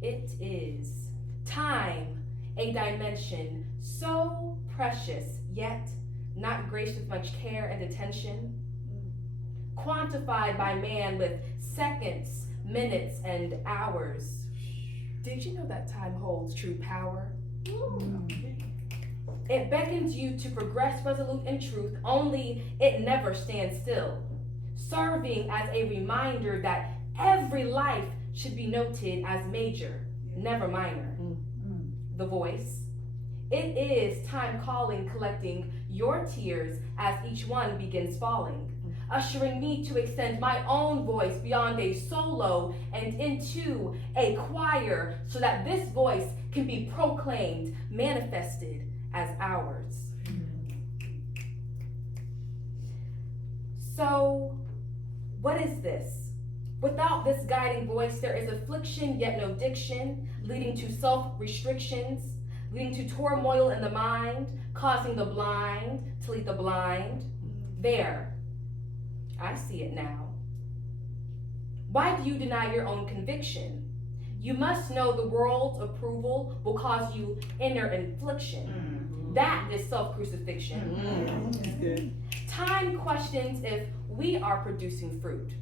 it is. Time, a dimension so precious, yet not graced with much care and attention. Quantified by man with seconds, minutes, and hours. Did you know that time holds true power? It beckons you to progress resolute in truth, only it never stands still. Serving as a reminder that every life should be noted as major, never minor. The voice. It is time calling, collecting your tears as each one begins falling, ushering me to extend my own voice beyond a solo and into a choir so that this voice can be proclaimed, manifested as ours. So, what is this? Without this guiding voice, there is affliction, yet no diction, leading to self-restrictions, leading to turmoil in the mind, causing the blind to lead the blind. There, I see it now. Why do you deny your own conviction? You must know the world's approval will cause you inner infliction. That is self-crucifixion. Time questions if we are producing fruit.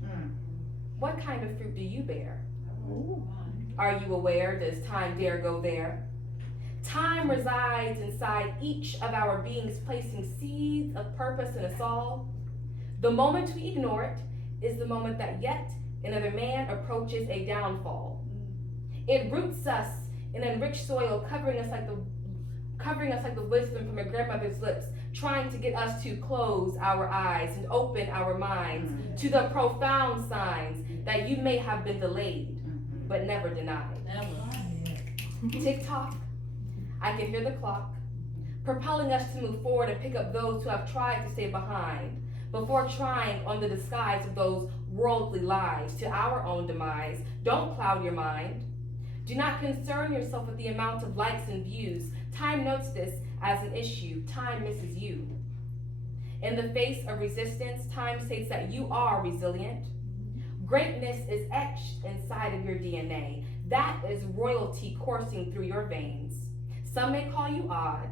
What kind of fruit do you bear? Are you aware? Does time dare go there? Time resides inside each of our beings, placing seeds of purpose in us all. The moment we ignore it is the moment that yet another man approaches a downfall. It roots us in enriched soil, covering us like the wisdom from a grandmother's lips, trying to get us to close our eyes and open our minds to the profound signs that you may have been delayed, but never denied. Tick-tock, I can hear the clock, propelling us to move forward and pick up those who have tried to stay behind, before trying on the disguise of those worldly lies to our own demise. Don't cloud your mind. Do not concern yourself with the amount of likes and views. Time notes this as an issue. Time misses you. In the face of resistance, time states that you are resilient. Greatness is etched inside of your DNA. That is royalty coursing through your veins. Some may call you odd.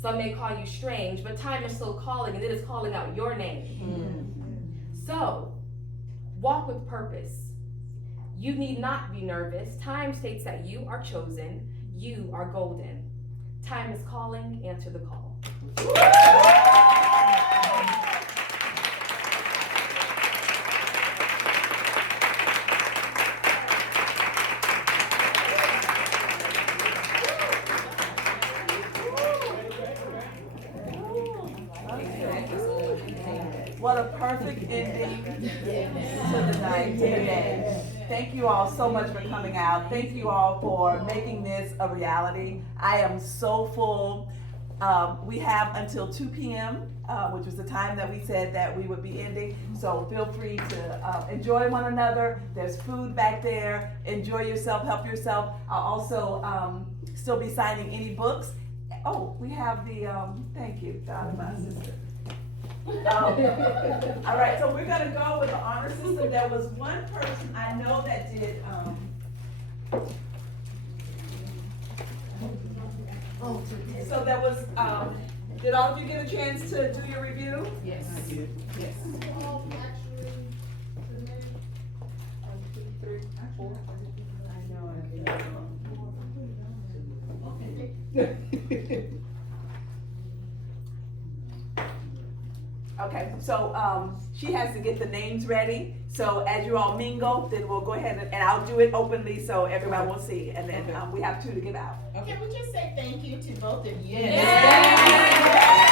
Some may call you strange, but time is still calling, and it is calling out your name. So, walk with purpose. You need not be nervous. Time states that you are chosen. You are golden. Time is calling. Answer the call. What a perfect perfect ending to the night today. Thank you all so much for coming out. Thank you all for making this a reality. I am so full. We have until 2 p.m., which was the time that we said that we would be ending. So feel free to enjoy one another. There's food back there. Enjoy yourself, help yourself. I'll also still be signing any books. Oh, we have the, thank you, Donna, my sister. All right, so we're gonna go with the honor system. There was one person I know that did, so there was, did all of you get a chance to do your review? Yes. Yes. Okay, so she has to get the names ready. So as you all mingle, then we'll go ahead and I'll do it openly so everybody will see. And then we have 2 to give out. Can we just say thank you to both of you? Yes.